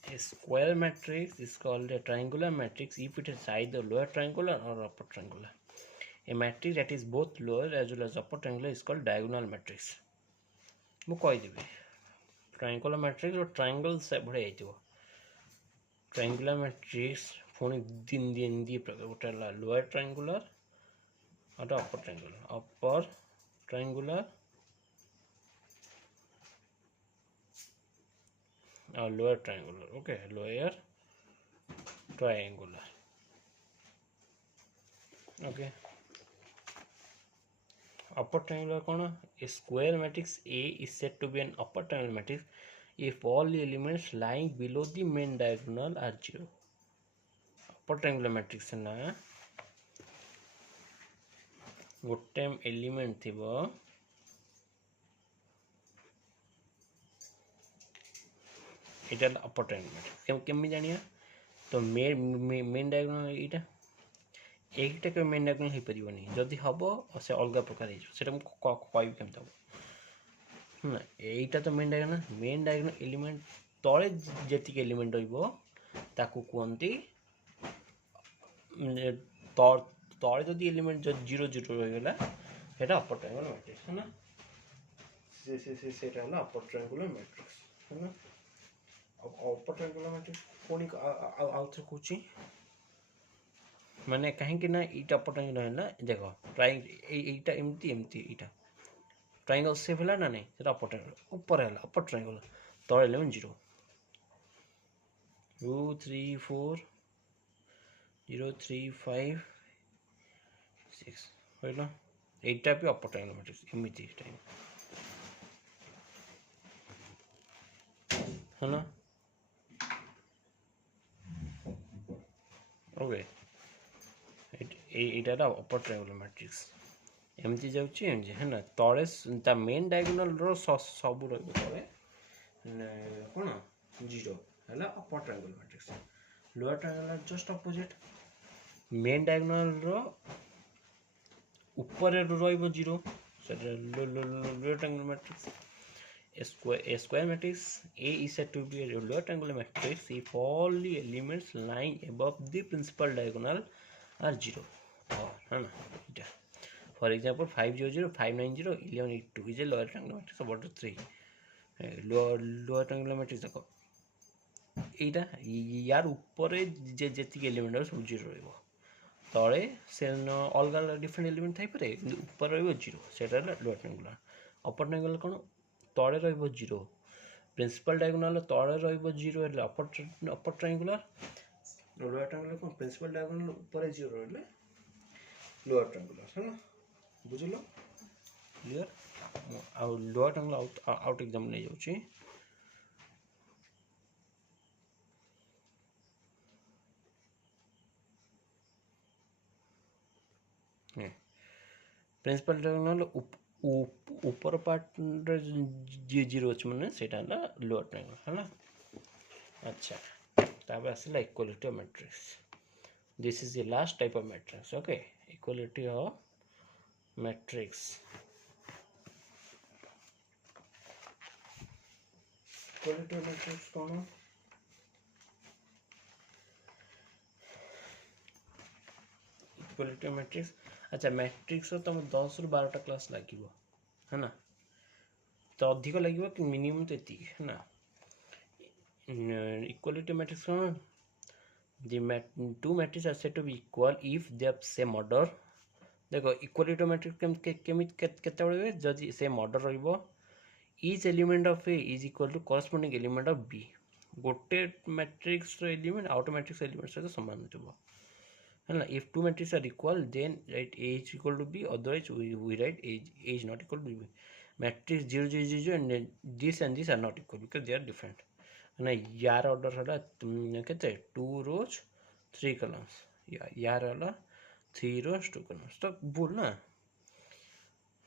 a square matrix is called a triangular matrix if it is either lower triangular or upper triangular a matrix that is both lower as well as upper triangular is called diagonal matrix मु कहि देबी ट्रायंगुलर मैट्रिक्स और ट्रायंगल से भरे आइतो ट्रायंगुलर मैट्रिक्स पुणी तीन प्रकार गोटे लोअर ट्रायंगुलर और अपर ट्रायंगुलर और lower triangular okay lower triangular okay upper triangular कौन a square matrix A is said to be an upper triangular matrix if all the elements lying below the main diagonal are 0 upper triangular matrix ना गोटे एलिमेंट थिबो एटा upper triangular matrix केमि जानिया तो मेन डायगोनल एटा एटा के मेन डायगोनल हो परिबनी जदी हबो से अलग प्रकार हो सेटा हम कहबी केमता हो ना एटा तो मेन डायगोनल एलिमेंट तळे जेतिक एलिमेंट रहइबो ताकू कोनती तळे जदी एलिमेंट 0 0 रह गेला सेटा अपर ट्रायंगुलर मैट्रिक्स है ना से सेटा होला अपर ट्रायंगुलर मैट्रिक्स है ना अब अपर ट्रायंगुलर मैट्रिक्स कोनी आउथर कोची माने कहीं कि ना इटा अपर ट्रायंगुलर है ना देखो एटा एमती इटा ट्रायंगल शेप है ना नहीं सेटा अपर ट्रायंगुलर ऊपर है अपर ट्रायंगुलर तळे एलिमेंट 0 2 3 4 0 3 5 6 କହିଲ এইটা ବି ଅପର ଟ୍ରାଙ୍ଗଲ ମ୍ୟାଟ୍ରିକ୍ସ ଏମିତି ଟାଇମ୍ ହେଲା ଓକେ এইটা ହେଲା ଅପର ଟ୍ରାଙ୍ଗଲ ମ୍ୟାଟ୍ରିକ୍ସ ଏମିତି ଯାଉଛି ଏମିତି ହେଲା ତଳେ ତା ମେନ୍ ଡାଇଗୋନାଲର ସବୁ ରହିବ ତଳେ କ'ଣ 0 ହେଲା upper triangle matrix lower triangle just opposite main diagonal ऊपर रहिबो 0 सेटा lower triangular matrix a square matrix A is said to be a lower triangular matrix if all the elements lying above the principal diagonal are 0 है ना এটা for example 5 0 0 5 9 0 11 8 2 is a lower triangular matrix of order 3 lower triangular matrix देखो এইটা यार ऊपर যেতিকি এলিমেন্ট আছে সব 0 রহিব तले से अलग अलग डिफरेंट एलिमेंट थी पारे ऊपर रीरो से लोअर ट्रायंगुलर अपर ट्रायंगुलर कौन तले रीरो प्रिंसिपल डायगोनाल तले रीरो अपर ट्रायंगुलर लोअर ट्रायंगुलर कौन प्रिंसिपल डायगोनाल ऊपर 0 रही लोअर ट्रायंगुलर है ना बुझल क्लियर आ लोअर ट्रायंगुलर आउट एग्जाम नहीं जाऊँ प्रिंसिपल डायगोनाल ऊपर पार्ट जी 0 अच्छे मैंने से लोअर ट्रायंगल है ना अच्छा तापर आसला equality of matrix this is the last type of matrix okay equality of matrix equality of matrix कौन इक्वालिटी ऑफ मैट्रिक्स अच्छा मैट्रिक्स तुम 10 रु 12टा क्लास लगे है ना तो अधिक लगे कि मिनिमम तो ये है ना इक्वालिटी मैट्रिक्स कौन two matrix are said to be equal if they have same order देखो इक्वालिटी मैट्रिक्स केते बळे जदि सेम ऑर्डर रहइबो each element of A is equal to corresponding element of B गोटे मैट्रिक्स रो एलिमेंट आउट मैट्रिक्स एलिमेंट सहित समान होतबो है ना if two matrices are equal then write A is equal to B otherwise we write A is not equal to B matrix 0 0 0 and this are not equal because they are different ना यार ऑर्डर हला केते 2 rows 3 columns यार हला 3 rows 2 columns तो बोल ना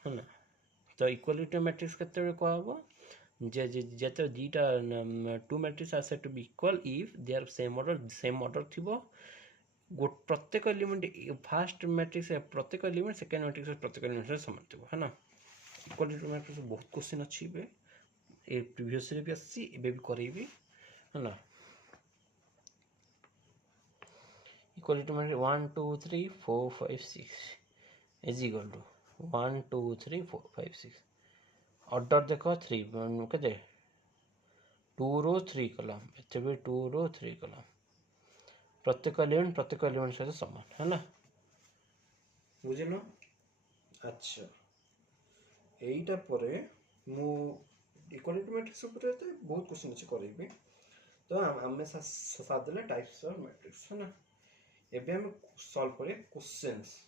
है ना तो इक्वालिटी मैट्रिक्स केते बे कहबो जे जेते दीटा two matrix are said to be equal if they are same order थिबो प्रत्येक एलिमेंट फास्ट मैट्रिक्स प्रत्येक एलिमेंट सेकेंड मैट्रिक्स प्रत्येक एलिमेंट समान थी है ना इक्वालिटी मैट्रिक्स बहुत क्वेश्चन अच्छी ए प्रीवियस भी आसी भी करेबी है ना equality matrix 1 2 3 4 5 6 is equal to 1 2 3 4 5 6 order देखो 3 के 2 रो 3 कलम एते भी 2 रो 3 कलम प्रत्येक एलिमेंट सहित समान है ना बुझल अच्छा एटा परे मु इक्वालिटी मैट्रिक्स ऊपर बहुत क्वेश्चन अच्छे करेबी तो आम साधे टाइप्स ऑफ मैट्रिक्स है ना एबे हम सॉल्व करे क्वेश्चंस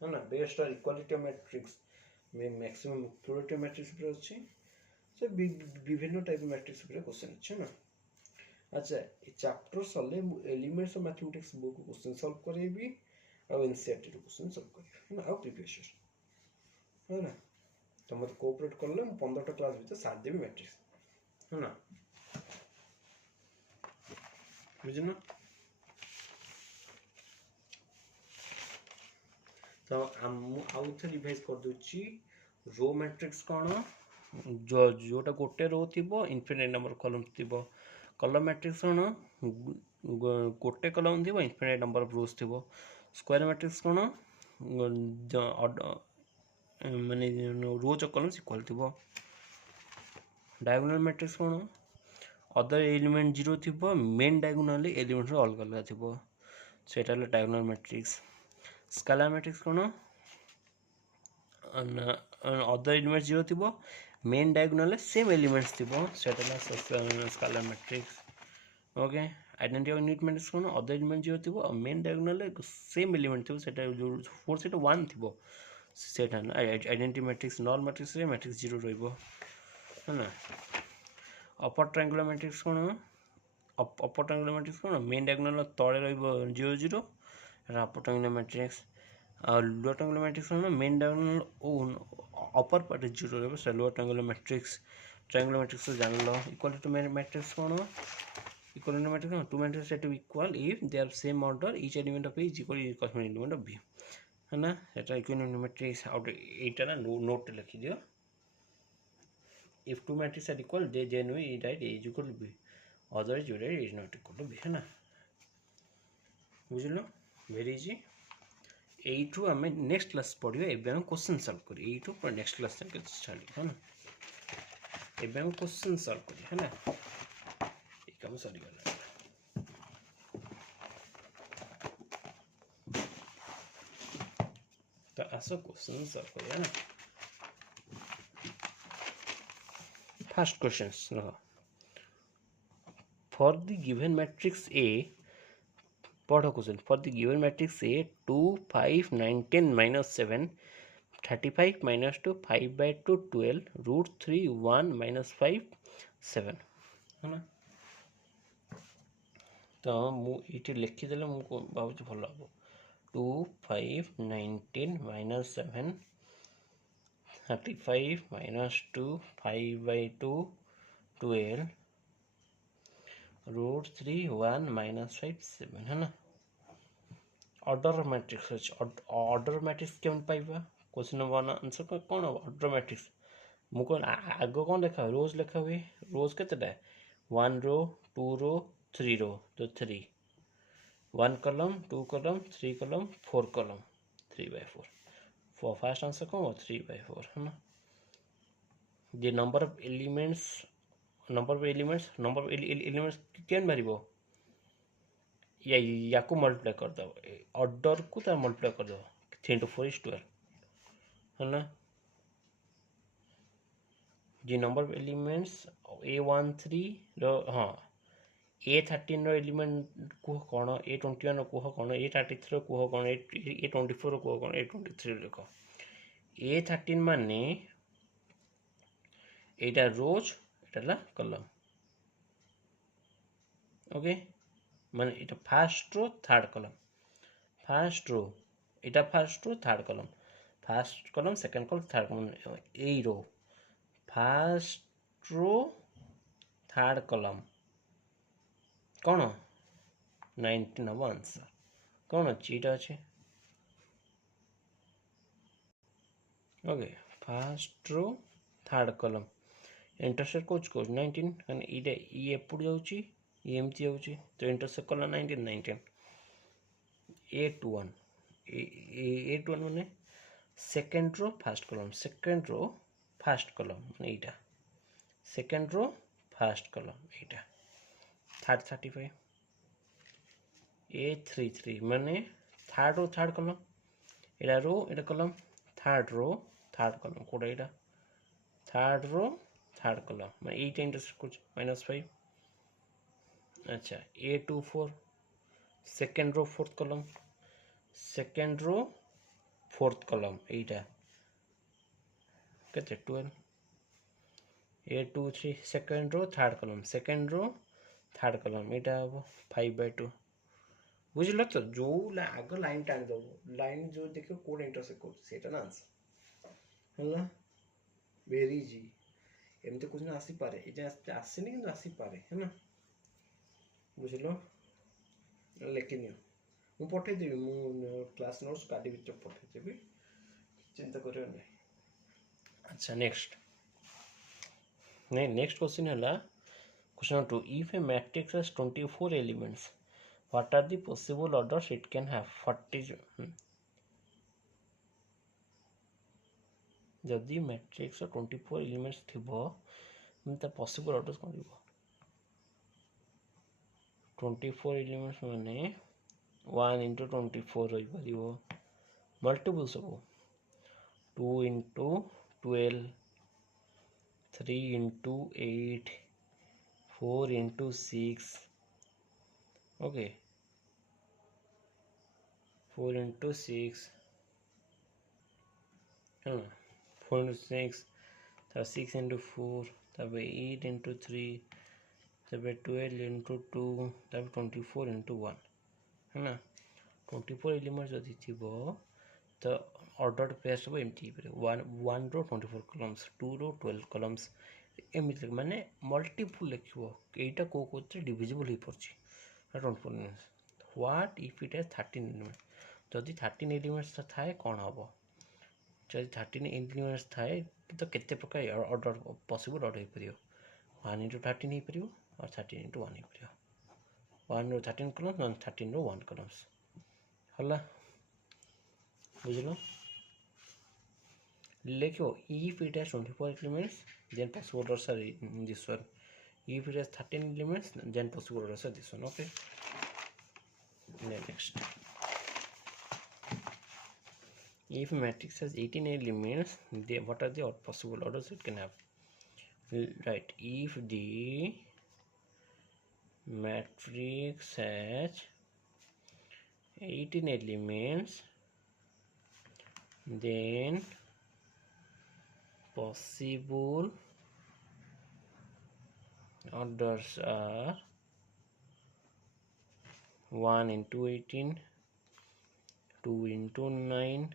है ना based on equality of matrix में मैक्सिमम इक्वालिटी मैट्रिक्स पर अछि से विभिन्न टाइप मैट्रिक्स पर क्वेश्चन अछि ना अच्छा ये चैप्टर सले elements of mathematics book question solve करेबी और एनसीईआरटी क्वेश्चन सॉल्व करेबी ना और प्रीवियस है ना तो मत कोऑपरेट करले 15टा क्लास भीतर साथ देबी मैट्रिक्स है ना बुझना तो हम आउ थे रिवाइज कर दोची रो मैट्रिक्स कोन जोटा गोटे रो थिबो इनफिनिट नंबर कॉलम थिबो कॉलम मैट्रिक्स कौन गोटे कॉलम थी इनफिनिट नंबर ऑफ रोज थी स्क्वायर मैट्रिक्स कौन माने रोज ऑफ कॉलम्स इक्वल थी डायगोनल मैट्रिक्स कौन अदर एलिमेंट 0 थी मेन डायगोनल एलिमेंट अलग अलग थी सेटा डायगोनल मैट्रिक्स स्केलर मैट्रिक्स कौन अदर एलिमेंट 0 थी मेन डायगोनल सेम एलिमेंट्स थी सेटा scalar matrix okay identity unit matrix कौन अदर एलिमेंट जो थी मेन डायगोनल सेम एलिमेंट थी से फोर से 1 थी से identity matrix null matrix matrix 0 रही है ना अपर ट्रायंगुलर मैट्रिक्स कौन अपर ट्रायंगुलर मैट्रिक्स कौन मेन डायगोनल तले रही 0 0 upper triangular matrix lower triangular matrix कौन मेन डायगोनल अपर पार्ट 0 रही से लोअर ट्रायंगुलर मैट्रिक्स तो जान लो इक्वल टू मैट्रिक्स कौन equivalent matrix two matrices set to be equal if they are same order each element of A is equal to corresponding element of B है ना এটা equivalent matrix out এইটা না নোট লিখি দিও if two matrices are equal then we write A is equal to B otherwise you write A is not equal to B है ना বুঝলো very easy এইটু আমি নেক্সট ক্লাস পড়িবা ଏବେ ଆମେ क्वेश्चन सॉल्व करी এইটু पर नेक्स्ट क्लास तक स्टार्ट है ना ଏବେ ଆମେ क्वेश्चन सॉल्व करी है ना এই কাম সরি গলা तो आसो क्वेश्चन सॉल्व करिया ना first question for the given matrix A पढ़ो question for the given matrix A 2 5 19 minus 7 35 minus 2 5 by 2 12 root 3 1 minus 5 7 है ना तो मुझे लिखिदेले मुझे भाव भल हम 2 5 19 minus 7 35 minus 2 5 by 2 12 root 3 1 minus 5 7 है ना ऑर्डर मैट्रिक्स अच्छे ऑर्डर मैट्रिक्स केम पाइबा क्वेश्चन नंबर 1 आंसर कौन हम ऑर्डर मैट्रिक्स मुझे आग कौन लिखा हुए रोज लिखा हुए रोज केतेटा 1 रो 2 रो 3 रो तो 3 1 column 2 column 3 column 4 column 3 by 4 first answer कौन 3 by 4 है ना the number of elements केन मारिबो या को मल्टीप्लाई कर दो ऑर्डर को तो मल्टीप्लाई कर दो 3 into 4 is 12 है ना the number of elements A13 रो हाँ A13 रो एलिमेंट को कौन A21 को कौन A33 रो को कौन A24 रो को कौन A23 लिखो A13 माने एटा रोज एटा ला कॉलम ओके माने एटा first row third column first row एटा first row third column first column second column third column a row first row third column कौन 19 हम आंसर कौन अच्छी एटा अच्छे okay first row third column intersect को 19 कारण ये एपट जाऊँगी एमती जाऊँगी तो इंटरसेक्ट कला 19 A21 माने second row first column second row first column माने एटा सेकेंड रो फर्स्ट कॉलम एटा थर्ड 35 A33 माने थर्ड रो थर्ड कॉलम एटा रो एटा column third row third column कोडा एटा थर्ड रो थर्ड कॉलम मैं 8 इंटरसेक्ट कुछ -5 अच्छा A24 second row fourth column second row fourth column एटा केते 12 A23 second row third column second row third column एटा हो 5 by 2 बुझल तो जो आग लाइन टाणी दो लाइन जो देखो कोड इंटरसेक्ट कर सेटा ना आंसर हला वेरी इजी एमती क्वेश्चन आसी पारे एजा आसीनी किंतु आसी पारे है ना बुझलो लेकिन मु पठे देबी मु क्लास नोट्स काडी बिच पठे देबी चिंता करियो नै अच्छा नेक्स्ट क्वेश्चन है question 2 if a matrix has 24 elements what are the possible orders it can have 40 जदि मैट्रिक्स 24 एलिमेंट्स थिबो त पॉसिबल ऑर्डर्स कोन दिबो 24 एलिमेंट्स माने 1 into 24 रही परिबो मल्टीपल्स हो 2 into 12 3 into 8 4 into 6 Okay, 4 into 6, 4 into 6, 6 into 4, 8 into 3, 12 into 2, 24 into 1 है ना 24 एलिमेंट जदि थी तो ऑर्डर पेयर सब एमती वन रो 24 कलम्स 2 रो 12 कलम्स एमती माने मल्टीपल लिखो एटा को डिविजिबल हो पड़ची 24 elements what if it has 13 elements जदि 13 एलिमेंट्स थाए कौन हम जदि 13 एलिमेंट्स थाए तो केते प्रकार ऑर्डर पॉसिबल ऑर्डर हो परियो 1 into 13 हो परियो और 13 into 1 हो परियो 1 रो 13 कलम्स और 13 रो 1 कलम्स हला बुझलो Lekyo, if it has 24 elements, then possible orders are in this one. If it has 13 elements, then possible orders are this one. Okay. Then next. If matrix has 18 elements, what are the possible orders it can have? Right. If the matrix has 18 elements, then possible orders are 1 into 18, 2 into 9,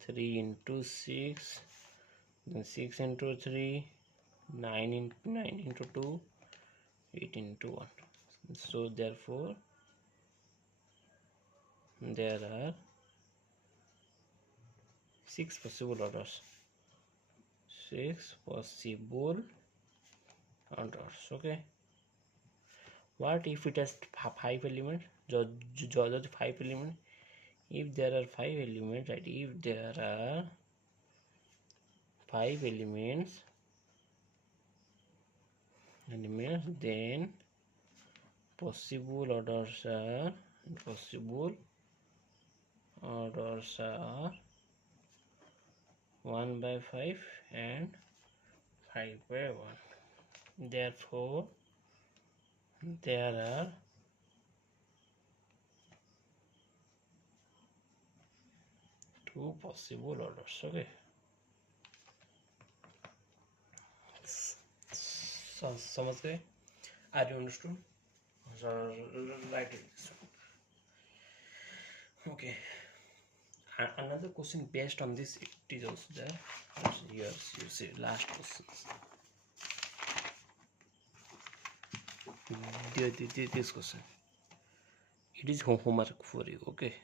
3 into 6, then 6 into 3, 9 into 2, 8 into 1. So therefore there are 6 possible orders. 6 possible orders. Okay. What if it has 5 elements? Just 5 elements. If there are 5 elements, right? If there are 5 elements, then possible orders are 1 by 5 and 5 by 1. Therefore there are 2 possible orders. Okay, so समझ गए? Are you understood? So write it. Okay, another question based on this, it is also there. Yes, you see last questions. This question, it is homework for you. Okay,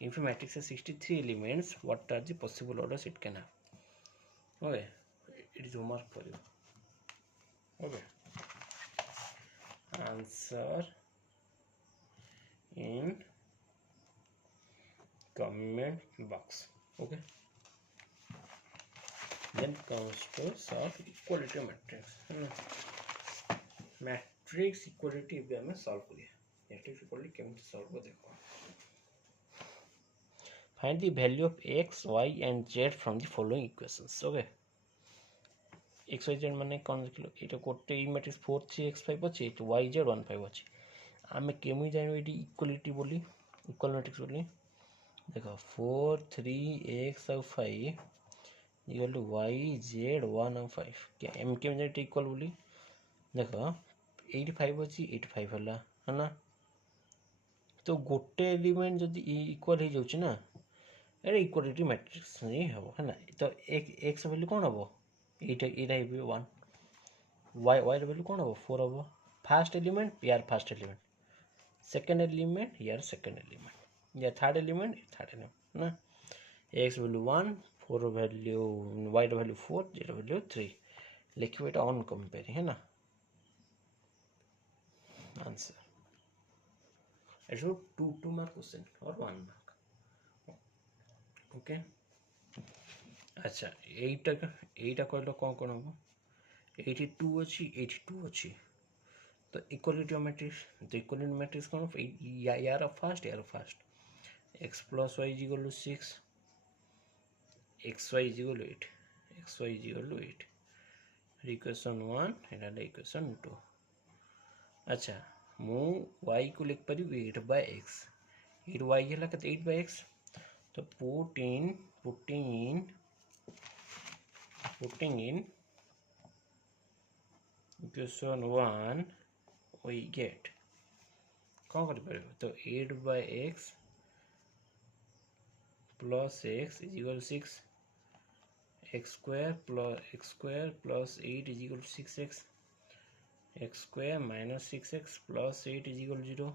if a matrix has 63 elements, what are the possible orders it can have? Okay, it is homework for you. Okay, answer in comment box. Okay, then comes to solve equality matrix. Matrix equality भी हमें solve करिए. Matrix equality केमती solve को देखो. Find the value of x, y and z from the following equations. Okay, x y z माने कौन लिखलो एटा कोटे ई मैट्रिक्स 4 3 x 5 अछि एटा y z 1 5 अछि आमे केमि जानो एटी इक्वालिटी बोली इक्वल मैट्रिक्स बोली देखो 4 3 x और 5 इक्वल टू y z 1 और 5 क्या एम केमि जानो एटी इक्वल बोली देखो 85 अछि 85 हला है ना तो गोटे एलिमेंट जदी इक्वल हो जाउछि ना एटा इक्वालिटी मैट्रिक्स नहीं हबो है ना तो x वैल्यू कोन हबो एटा भी 1 y वैल्यू कोन हबो 4 हबो फर्स्ट एलिमेंट यार फर्स्ट एलिमेंट सेकंड एलिमेंट यार सेकंड एलिमेंट या थर्ड एलिमेंट ना x value 1 4 value y value 4 z value 3 लिखियो एटा ऑन कंपेयर है ना आंसर इट्स 2 मार्क क्वेश्चन और 1 मार्क ओके अच्छा एटा कहलो कोन हम 82 अछि 82 अछि तो इक्वालिटी मैट्रिक्स तो इक्वालिटी मैट्रिक्स कौन यार first x plus y is equal to 6 xy is equal to 8 xy is equal to 8 equation 1 and equation 2 अच्छा मु y को लिख पारि 8/x 8y है 8/x तो putting in equation 1 we get कौन कर तो 8/x plus x is equal to 6 x square plus 8 is equal to 6x x square minus 6x plus 8 is equal to 0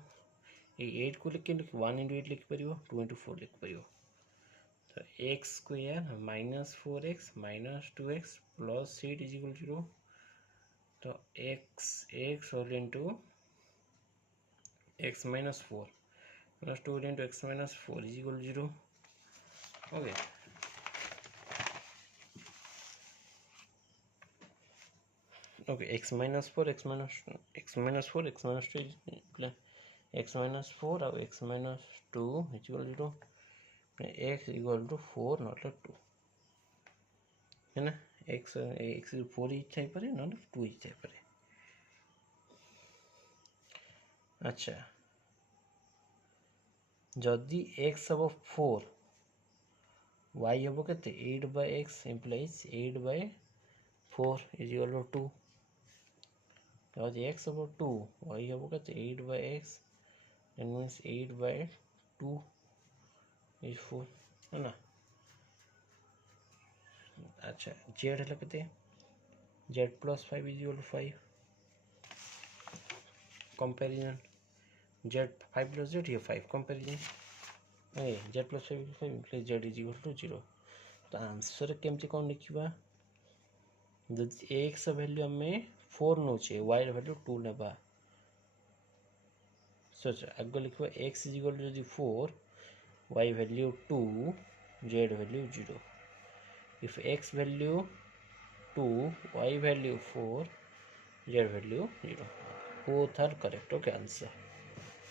ये 8 को लिख के 1 into 8 लिख पारियो 2 into 4 लिख पारियो तो x square minus 4x minus 2x plus 8 is equal to 0 तो x whole into x minus 4 plus 2 into x minus 4 is equal to 0 okay okay x minus 4 x minus 4 x minus 2 x minus 4 और x minus 2 is equal to 0 x equal to 4 not 2 है ना x 4 ही चाहिए पड़े ना 2 ही चाहिए पड़े अच्छा जदि x अब 4 y अब केते 8/x implies 8/4 is equal to 2 जदि x अब 2 y अब केते 8/x that means 8/2 is 4 है ना अच्छा z है केते z plus 5 is equal to 5 comparison z 5 plus z here 5 comparison z plus 5 is 5 implies z is equal to 0 तो आंसर केमती कौन लिखा जदि x वैल्यू आम 4 नौचे y वैल्यू 2 नेबा सोच आग लिखा x इज इक्वल टू जदि 4 y value 2 z value 0 if x value 2 y value 4 z value 0 both are correct okay answer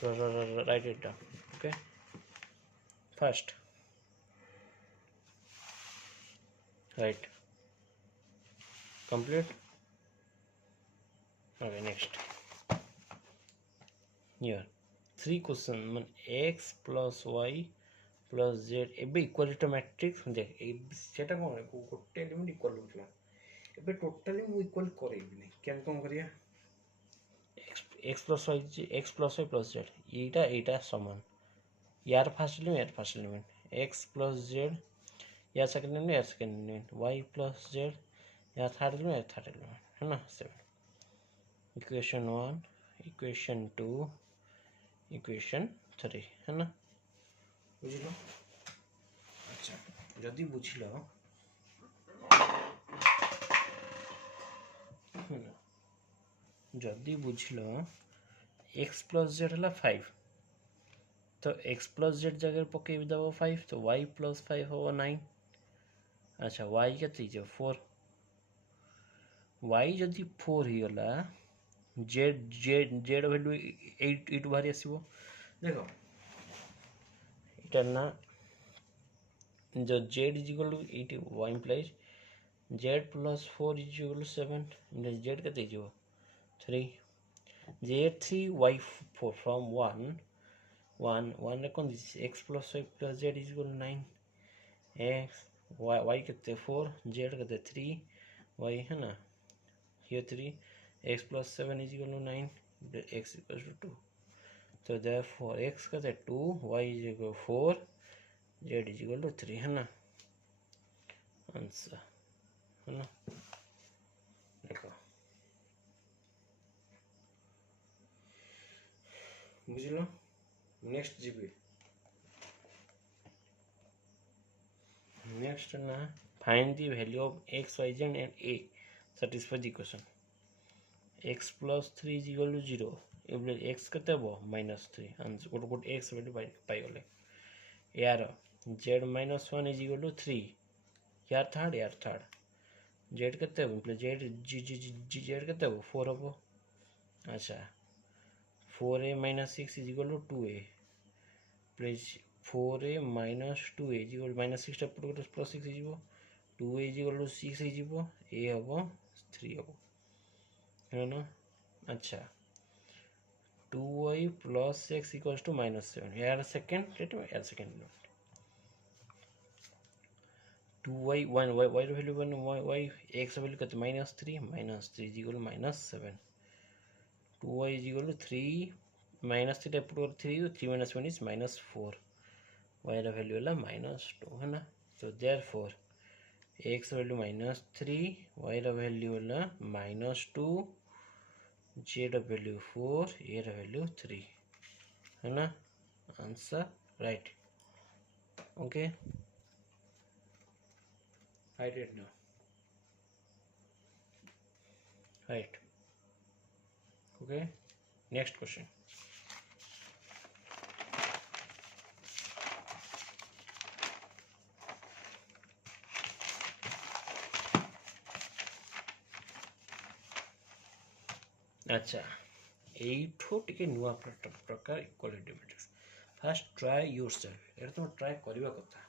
write it down okay first right complete okay next here 3 question x plus y plus z एबे इक्वालिटी मैट्रिक्स देख सेटा कोन गोटे एलिमेंट इक्वल होतला एबे टोटली मु इक्वल करेबी नै केम कोन करिया x plus y plus z एटा समान यार first element x plus z यार second element y plus z यार थर्ड एलिमेंट है ना 7 इक्वेशन 1 इक्वेशन 2 इक्वेशन 3 है ना बुझिलो अच्छा जदि बुझिलो जदि बुझिलो x plus z है 5 तो x plus z जगह पके दबो 5 तो y plus 5 हो 9 अच्छा y केते जे 4 y जदि 4 ही होला z वैल्यू 8 बाहर आसीबो देखो इटा ना जो z is equal to 8 y implies z plus 4 is equal to 7 implies z केते जो 3 z 3 y 4 from 1 कौन x plus y plus z is equal to 9 x y केते 4 z केते 3 y है ना here 3 x plus 7 is equal to 9 x equals to 2 so therefore x केते 2 y is equal to 4 z is equal to 3 है ना आंसर है ना देखो बुझलो नेक्स्ट जीबी नेक्स्ट ना find the value of x y z and a satisfy the equation x plus 3 is equal to 0 एबले x केते हो -3 आंसर गोट x वैल्यू पाई गले यार z minus 1 is equal to 3 यार थर्ड z केते हो एबले z z केते हो 4 हो अच्छा 4a minus 6 is equal to 2a plus 4a minus 2a is equal to minus 6 plus 6 is equal 2a is equal to 6 is equal a होबो 3 होबो है ना अच्छा 2y plus x equals to -7. यार सेकेंड statement, यार सेकेंड element 2y 1 y ର value 1 y x ର value କେତେ -3 is equal to -7. 2y is equal to 3 -3 एपट 3 3 minus 1 is -4. y ର value ହେଲା -2 है ना. So therefore x value -3, y ର value ହେଲା -2, z ର value 4, a ର value 3 है ना. Answer right. Okay write it now. Right. Okay, next question. अच्छा एठो टिके नुआ प्रकार equality matrix. Fast try yourself. एटा तुम ट्राई करबा कथा.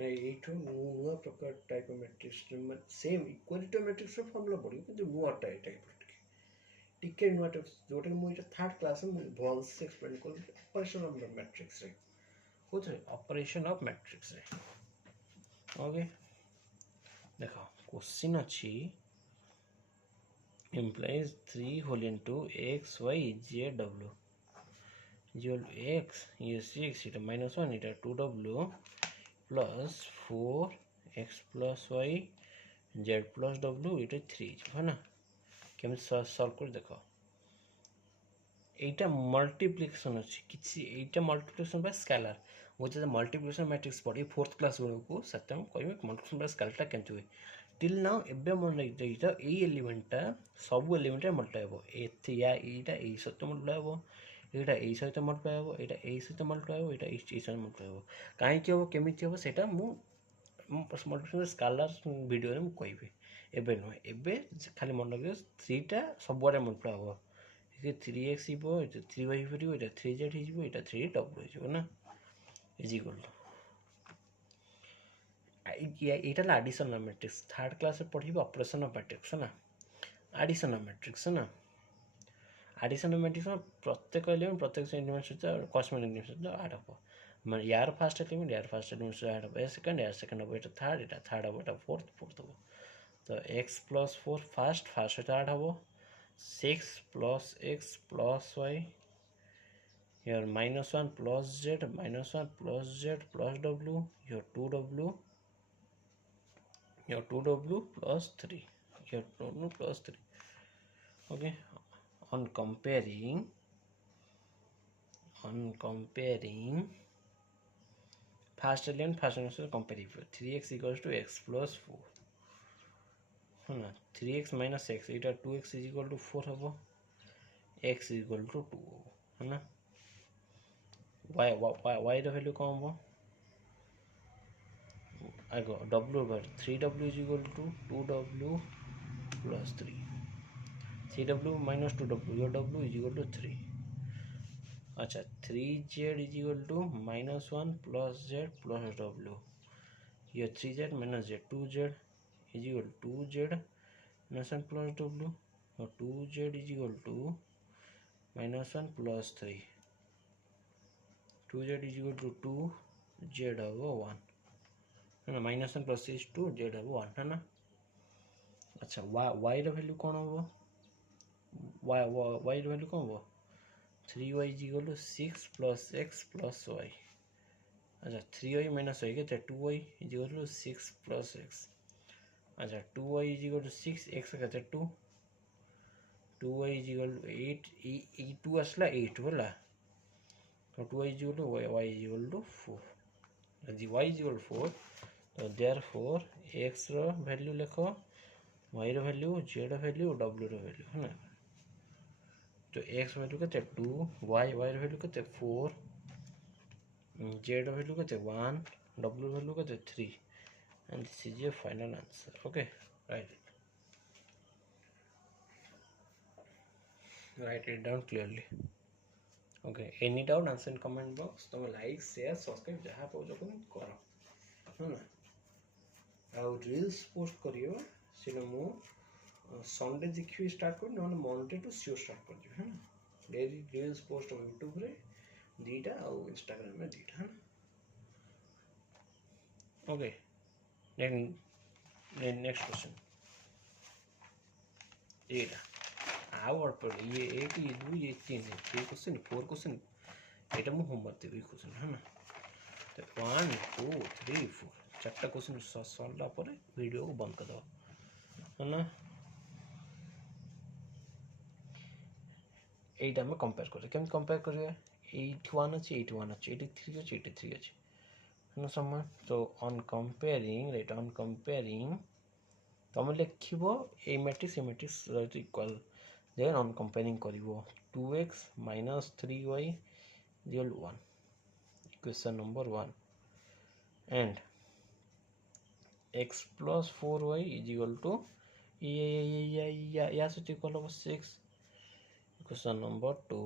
एठो नुआ प्रकार type of matrix same equality matrix row formula पड़ियो किंतु नुआ टाइप टिके नुआ टाइप जोटे मु इटा थर्ड क्लास में भल से एक्सप्लेन कर ऑपरेशन ऑफ मैट्रिक्स रे होते ऑपरेशन ऑफ मैट्रिक्स रे. ओके देखो क्वेश्चन अछि implies 3 whole into x y z w equal to x is 6 eta -1 eta 2w plus 4 x plus y z plus w eta 3 है ना. केम सॉल्व कर देखो. एटा मल्टीप्लिकेशन अछि किछि एटा मल्टीप्लिकेशन बाय स्केलर वो जे मल्टीप्लिकेशन मैट्रिक्स पढ़ी फोर्थ क्लास को सत्यम कहबे मल्टीप्लिकेशन बाय स्केलर ता केंतु टिल नाउ एबे मन एटा ए एलिमेंटटा सब एलिमेंट मल्टीप्लाई हो एथि या एटा ए सहित मल्टीप्लाई हो एटा ए सहित मल्टीप्लाई हो एटा ए सहित मल्टीप्लाई हो एटा ए सहित मल्टीप्लाई हो काहे कि हो केमिति हो सेटा मु मल्टीप्लिकेशन स्केलर वीडियो रे मु कहबे एबे न एबे खाली मन लगे 3 टा सब बारे मल्टीप्लाई हो ये 3x हो ये 3y हो ये 3z हो ये 3w हो ना इज इक्वल टू एटा addition of matrix third class में पढ़ी ऑपरेशन ऑफ मैट्रिक्स है ना. एडिशन ऑफ मैट्रिक्स है ना. एडिशन ऑफ मैट्रिक्स में प्रत्येक एलिमेंट प्रत्येक एलिमेंट सहित कॉरेस्पॉन्डिंग एलिमेंट सहित ऐड हो माने यार फर्स्ट एलिमेंट सहित ऐड हो यार सेकंड हो एटा थर्ड हो एटा फोर्थ हो. तो x plus 4 फर्स्ट सहित ऐड हो 6 plus x plus y your -1 plus z plus w your 2w your 2w plus 3 your 2w plus 3. Okay, on comparing first element compare 3x equals to x plus 4 है ना. 3x minus x Etah 2x is equal to 4 हबो x is equal to 2 है ना. y रो वैल्यू कम हबो आगो w over 3w is equal to 2w plus 3 3w minus 2w your w is equal to 3. अच्छा 3z is equal to -1 plus z plus w your 3z minus z 2z is equal to 2z minus 1 plus w your 2z is equal to -1 plus 3 2z is equal to 2 z over 1 है ना. -1 plus 3 is 2 z over 1 है ना. अच्छा y रो वैल्यू कौन हो y रो वैल्यू कौन हो 3y is equal to 6 plus x plus y. अच्छा 3y minus y के 2y is equal to 6 plus x. अच्छा 2y is equal to 6 x के 2 2y is equal to 8 e 2 असला 8 बोला तो 2y is equal to y is equal to 4. यदि y is equal to 4 तो therefore x रो वैल्यू लिखो y रो वैल्यू z रो वैल्यू w रो वैल्यू है ना. तो x वैल्यू कितने 2 y रो वैल्यू कितने 4 z रो वैल्यू कितने 1 w वैल्यू कितने 3 and this is your final answer. Okay, write it down clearly. Okay, any doubt answer in comment box. तुम like share subscribe जहाँ पाओ जो करो है ना. ଆଉ ରିଲ୍ସ ପୋଷ୍ଟ କରିବ ସେଇଟା ମୁଁ ସଣ୍ଡେ ଦେଖିବି ଷ୍ଟାର୍ଟ କରିବି ନହେଲେ ମଣ୍ଡେ ଟୁ ସିଓର ଷ୍ଟାର୍ଟ କରିଯିବି है ना. डेली रील्स पोस्ट हम यूट्यूब रे दीटा और इंस्टाग्राम में दीटा है ओके नेक्स्ट क्वेश्चन एटा आउ अल्प ये 8 ये 2 ये 3 ये क्वेश्चन 4 क्वेश्चन एटा मु होमवर्क देबी क्वेश्चन है ना तो 1 2 3 4 चारटा क्वेश्चन सरला पर वीडियो को बंद कर दो है ना एटा में कंपेयर करें केम कंपेयर करें 81 अच्छे 81 अच्छे 83 अच्छे 83 अच्छे है ना समय तो on comparing right on comparing तुम लिखो A matrix equal then on comparing करिवो 2x minus 3y equal 1 equation number 1 and x plus 4y is equal to या से इक्वल होगा 6 equation number 2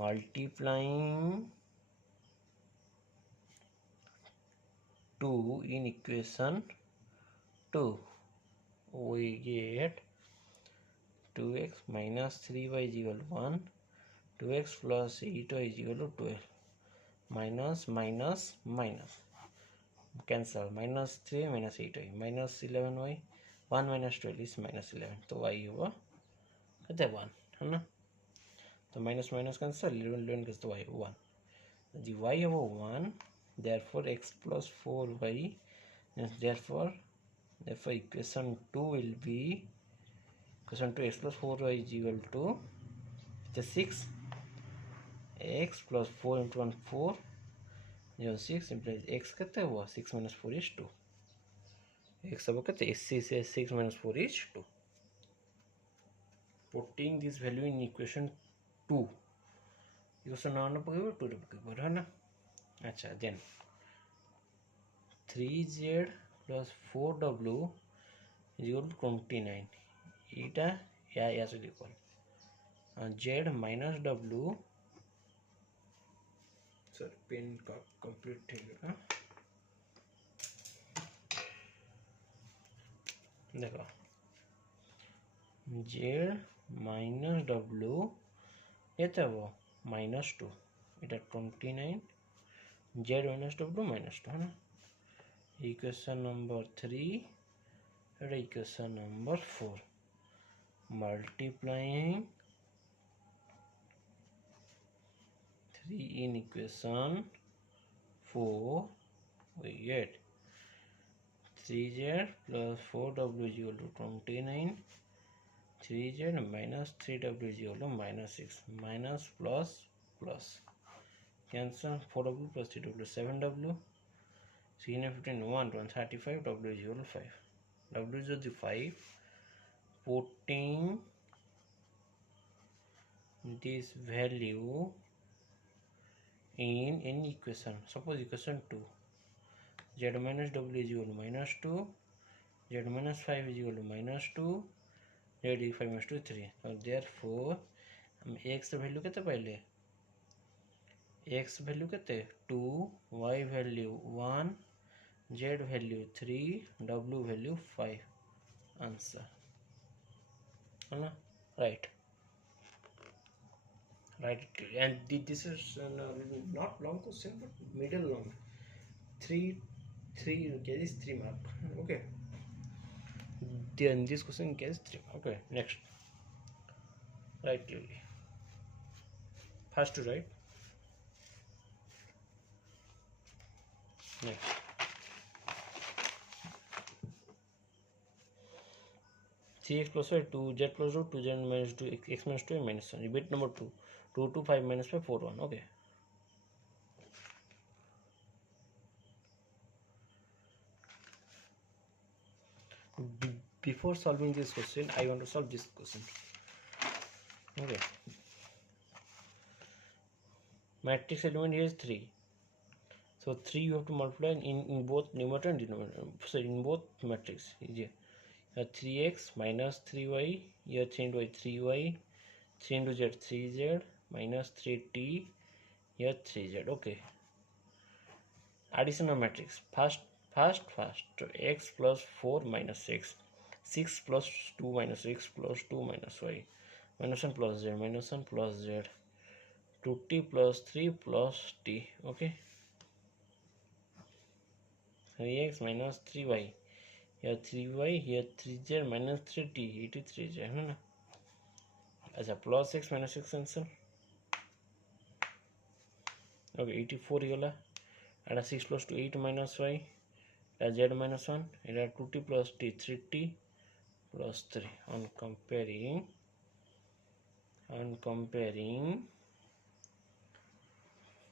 multiplying 2 in equation 2 we get 2x minus 3y is equal to 1 2x plus 8y is equal to 12 minus minus minus cancel minus 3 minus 8y minus 11y 1 minus 12 is minus 11 तो y होगा कहते 1 है ना तो minus minus cancel 11 कैसे तो y 1 the y होगा 1 therefore x plus 4y therefore equation 2 will be equation 2 x plus 4y is equal to the 6 x plus 4 into 1 4 0 6 implies x कहते हैं वो 6 minus 4 is 2 x अब कहते हैं 6 minus 4 is 2 putting this value in equation 2 equation 9 पकड़ो 2 रे पकड़ो है ना अच्छा then 3z plus 4w is equal to 29 इटा या से equal z minus w sir pen का कंप्लीट है देखो z minus w ये था वो -2 इटा 29 z minus w -2 है ना इक्वेशन नंबर 3 और equation number 4 multiplying 3 in equation 4 we get 3z plus 4w is equal to 29 3z minus 3w is equal to minus 6 minus plus plus cancel 4w plus 3w 7w 3 15 1 35 w is equal to 5 w is the 5 putting this value in any equation suppose equation 2 z minus w is equal to -2 z minus 5 is equal to -2 z is 5 minus 2 3 so therefore हम x वैल्यू कितने पहले x वैल्यू कितने 2 y value 1 z value 3 w value 5 answer है ना right and this is not long question but middle long 3 carries 3 mark okay then this question carries 3 okay next right clearly first to right next 3x plus 5 2z plus 2 2z minus 2 x minus 2 minus 1 bit number 2 2 2 5 minus 5 4 1 okay before solving this question I want to solve this question okay matrix element here is 3 so 3 you have to multiply in both numerator and denominator so in both matrix easier 3x minus 3y here 3 into y 3y 3 into z 3z minus 3t here 3z okay addition of matrix first so x plus 4 minus 6 6 plus 2 minus 6 plus 2 minus y minus 1 plus z, minus 1 plus z, 2t plus 3 plus t. Okay, 3x minus 3y, here 3y, here 3z minus 3t, it is 3z है ना. अच्छा plus x minus x cancel. Okay, 84 ହେଇଗଲା. ଏଟା 6 plus 2 8 minus y, ଏଟା z minus 1, ଏଟା 2t plus t 3t plus 3. On comparing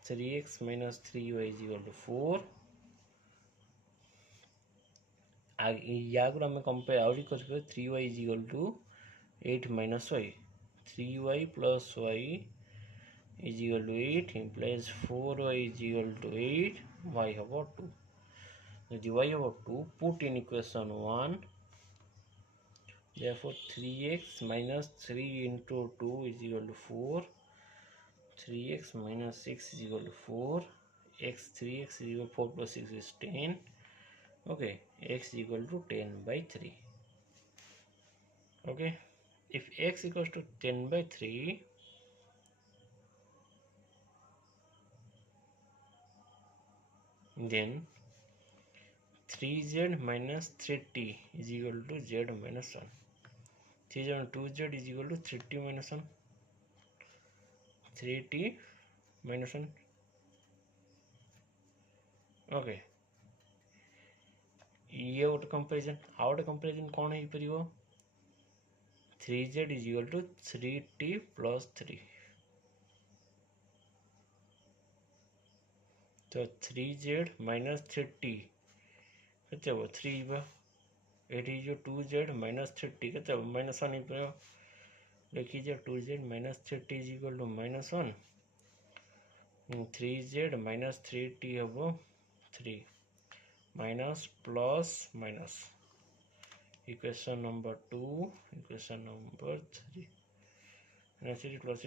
3x minus 3y is equal to 4. या गुड आम कंपेयर आउरी कर 3y is equal to 8 minus y. 3y plus y is equal to 8 implies 4y is equal to 8. Y have 2. The y have 2, put in equation 1. Therefore 3x minus 3 into 2 is equal to 4. 3x minus 6 is equal to 4. 3x is equal to 4 plus 6 is 10. Okay, x is equal to 10 by 3. Okay, if x equals to 10 by 3, then 3z minus 3t is equal to z minus 1. 3z and 2z is equal to 3t minus 1. 3t minus 1. Okay, ये गोटे कंपेरिजन आउ गोटे कंपेरिजन कौन हो परिवो 3z is equal to 3t plus 3. तो 3z minus 3t केते हो 3 बा एटी जो 2z minus 3t केते हो minus 1 हो देखिए 2z minus 3t is equal to minus 1. 3z minus 3t होबो 3 minus plus minus equation number 2 equation number 3 minus 3 plus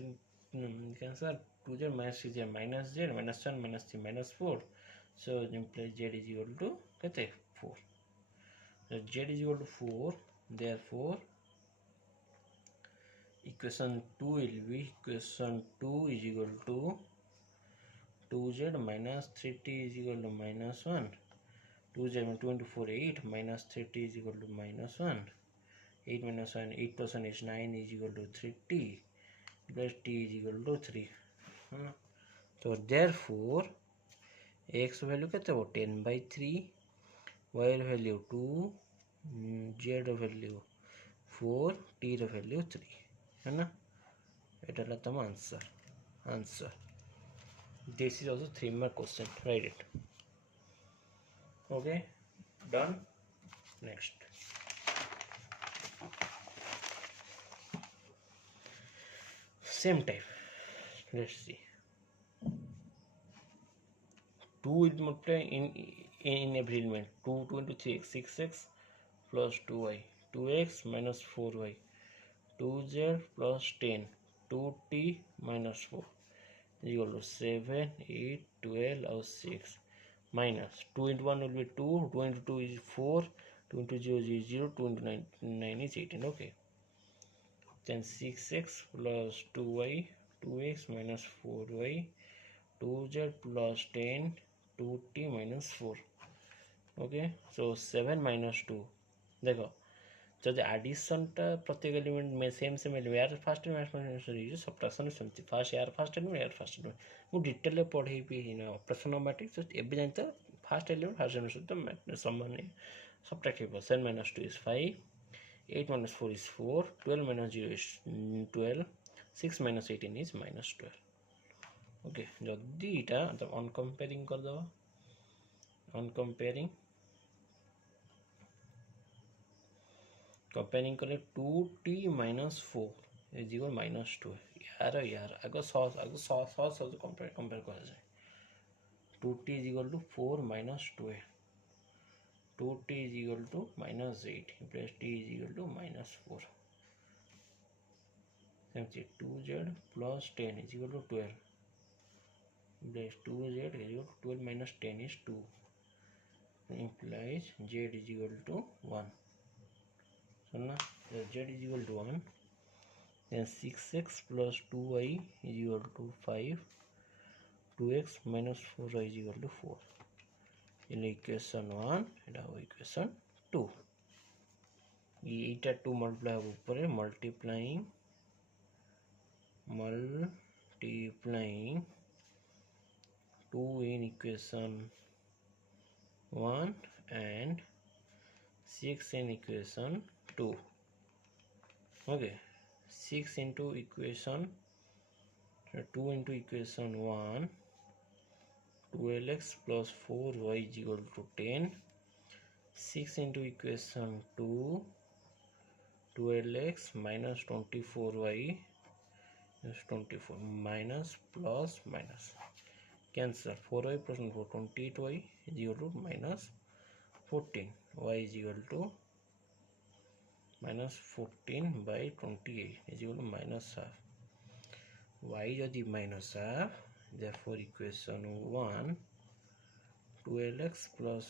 cancel 2z minus 3z minus z minus 1 minus 3 minus 4. So implies z is equal to kete 4. So z is equal to 4. Therefore equation 2 will be equation 2 is equal to 2z minus 3t is equal to minus 1. 2z 2 into 4 8 minus 3t is equal to minus 1. 8 minus 1 8 plus 1 is 9 is equal to 3t plus t is equal to 3. So therefore x value kete ho 10 by 3, y value 2, z value 4, t value 3 है ना. এটা হলো তোমার answer. This is also 3 mark question. Write it. Okay, done. Next, same type. Let's see. 2 will multiply in every element. 2 into 3x 6x plus 2y, 2x minus 4y, 2z plus 10, 2t minus 4 is equal to 7 8 12 or 6 minus 2 into 1 will be 2, 2 into 2 is 4, 2 into 0 is 0, 2 into 9 is 18. Okay, then 6x plus 2y, 2x minus 4y, 2z plus 10, 2t minus 4. Okay, so 7 minus 2. देखो जब एडिशन टा प्रत्येक एलिमेंट में सेम सेम एलिमेंट यार फर्स्ट एलिमेंट सब्ट्रैक्शन सेमती फर्स्ट यार फर्स्ट एलिमेंट यार फर्स्ट एलिमेंट मु डिटेल पढ़ेबी ऑपरेशन ऑफ मैट्रिक्स एबे जानि तो फर्स्ट एलिमेंट सहित समान सब्ट्रैक्ट हेबो 7 minus 2 is 5, 8 minus 4 is 4, 12 minus 0 is 12, 6 minus 18 is minus 12. Okay, जदि इटा ऑन कंपेयरिंग कर दो ऑन कंपेयरिंग करें 2t minus 4 is equal minus 2. यार आगे 100 कंपेयर कर जाए 2t is equal to 4 minus 2. 2t is equal to minus 8 plus t is equal to minus 4. 2z plus 10 is equal to 12 plus 2z is equal to 12 minus 10 is 2 implies z is equal to 1. So now z is equal to 1, then 6x plus 2y is equal to 5, 2x minus 4y is equal to 4. In equation 1 এটা হবে equation 2. এইটা 2 multiply হবে উপরে multiplying 2 in equation 1 and 6 in equation 2. Okay, 6 into equation 2 into equation 1, 12x plus 4y is equal to 10. 6 into equation 2, 12x minus 24y is 24, minus plus minus cancel, 4y plus 28y is equal to minus 14, y is equal to minus 14 by 28 is equal to minus half. Y যদি minus half, therefore equation 1 12x plus,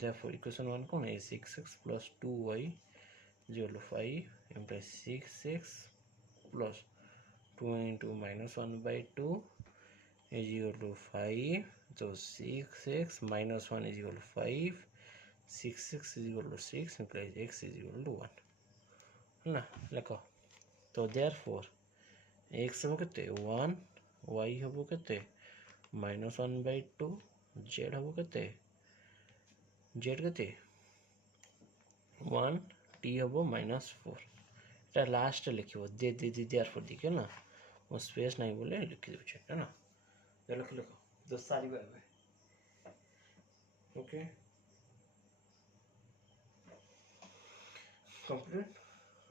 therefore equation 1 কোন is 6x plus 2y is equal to 5 implies 6x plus 2 into minus 1 by 2 is equal to 5. So 6x minus 1 is equal to 5. 6x is equal to 6 implies x is equal to 1 না লেখো। তো therefore x হবো কেতে 1, y হবো কেতে minus 1 by 2, z হবো কেতে z কেতে 1, t হবো minus 4. এটা লাস্টে লিখিব therefore দিকে না ও স্পেস নাই বলে লিখি দেଉଛି এটা না লেখো লেখো তো সারি হবে। ওকে কমপ্লিট।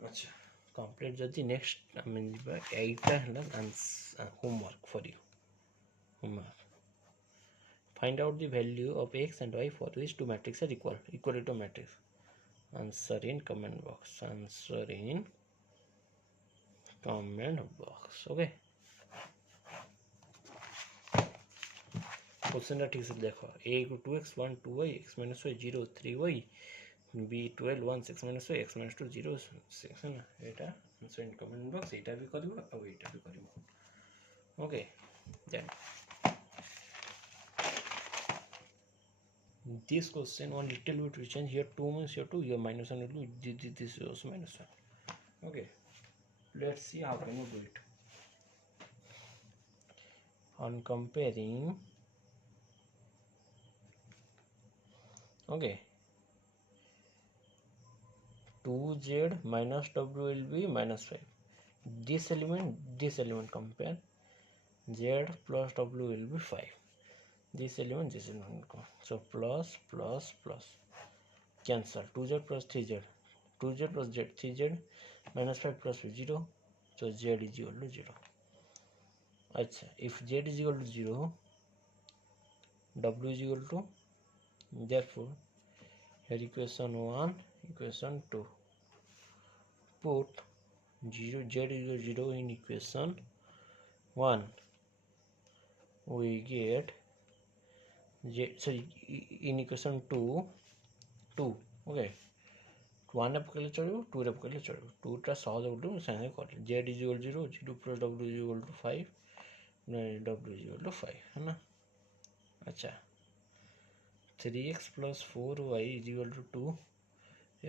আচ্ছা কমপ্লিট যদি নেক্সট আমি ଯିବା এইটা ହେଲା homework for you. Homework, find out the value of x and y for which two matrices are equal to matrix. Answer in comment box, answer in comment box. Okay, question ठीक से देखो, a equal 2x 1 2y x minus y 0 3y b 12 1 6 minus y x minus 2 0 6 है ना। এটা आंसर इन कमेंट बॉक्स এটা भी करिवो और এটা भी करिवो। Okay then this question one little bit we change, here 2 means here 2, here minus 1 will be this is also minus 1. Okay, let's see how can you do it. On comparing, okay, 2z minus w will be minus 5. This element compare, z plus w will be 5. This element so plus plus plus cancel, 2z plus 3z, 2z plus z 3z minus 5 plus 0, so z is equal to 0. Achha, if z is equal to 0, w is equal to, therefore here equation 1 equation 2 put 0 z is equal to 0 in equation 1, we get z, sorry, in equation 2 okay 1 रे पकड़ले चलो 2 रे पकड़ले चलो 2 टा सहज बोलू संगे कर z is equal to 0 0 plus w is equal to 5 w is equal to 5 है ना। अच्छा 3x plus 4y is equal to 2,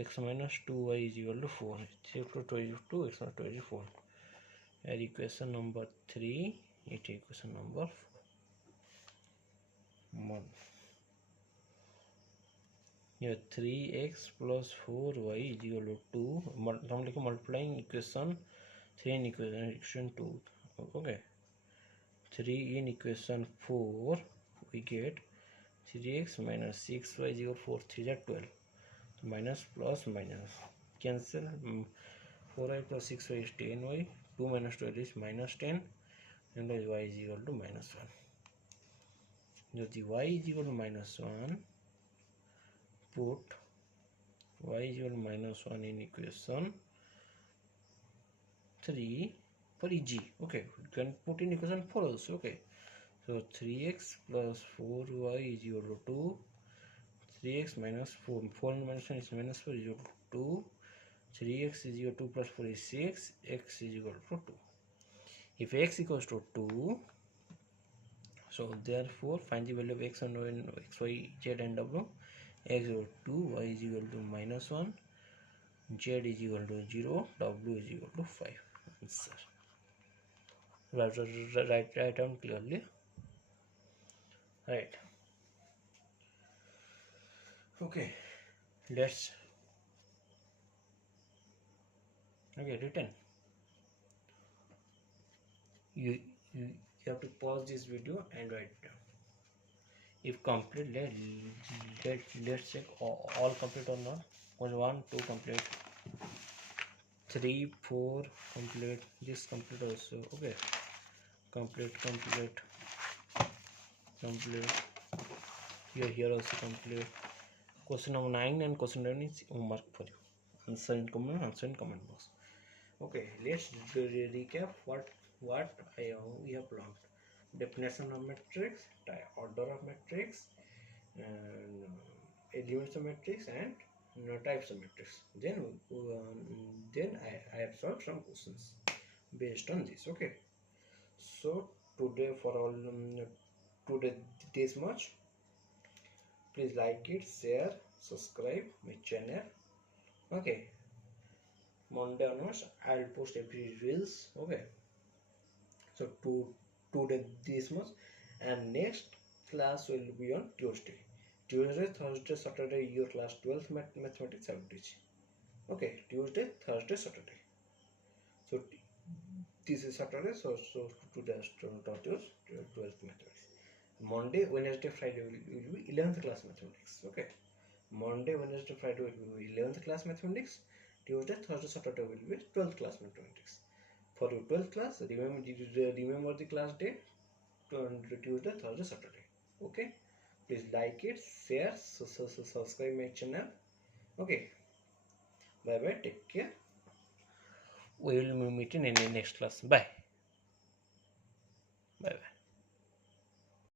x minus 2y is equal to 4, 3 plus 2 is 2, x minus 2 is 4. Here equation number 3, it equation number 1. Here 3x plus 4y is equal to 2, multiplying equation 3 in equation 2. Okay, 3 in equation 4 we get 3x minus 6y is equal to 4, 3 is 12, so minus plus minus cancel, 4y plus 6y is 10y, 2 minus 12 is minus 10, and y is equal to minus 1. যদি y is equal to minus 1, put y is equal to minus 1 in equation 3 for easy. Okay, you can put in equation 4 also. Okay, so 3x plus 4y is equal to 2, 3x minus 4 minus 1 is minus 4 is equal to 2, 3x is equal to 2 plus 4 is 6, x is equal to 2. If x equals to 2, so therefore find the value of x and y, x, y, z and w. X is equal to 2, y is equal to minus 1, z is equal to 0, w is equal to 5. Answer. Write down clearly. Right. Okay. Let's. Okay, written. You, you have to pause this video and write down. If complete, let's check all complete or not. 1, 2 complete, 3, 4 complete, this complete also. Okay, complete, here also complete. Question number 9 and question 9 is homework for you. Answer in comment box. Okay, let's recap what we have learned. Definition of matrix, order of matrix, and elements of matrix, and types of matrix. Then I have solved some questions based on this. Okay, so today for all today this much. Please like it, share, subscribe my channel. Okay, Monday onwards I'll post every reels. Okay, so today this much, and next class will be on Tuesday. Tuesday, Thursday, Saturday your class 12th mathematics have teach. Okay, Tuesday, Thursday, Saturday. So this is Saturday, so today is 12th mathematics. Monday, Wednesday, Friday will be 11th class mathematics. Okay, Monday, Wednesday, Friday will be 11th class mathematics. Tuesday, Thursday, Saturday will be 12th class mathematics. For your 12th class, remember the class date, Tuesday, Thursday, Saturday. Okay, please like it, share, subscribe my channel. Okay, bye bye, take care. We will meet in the next class. Bye bye.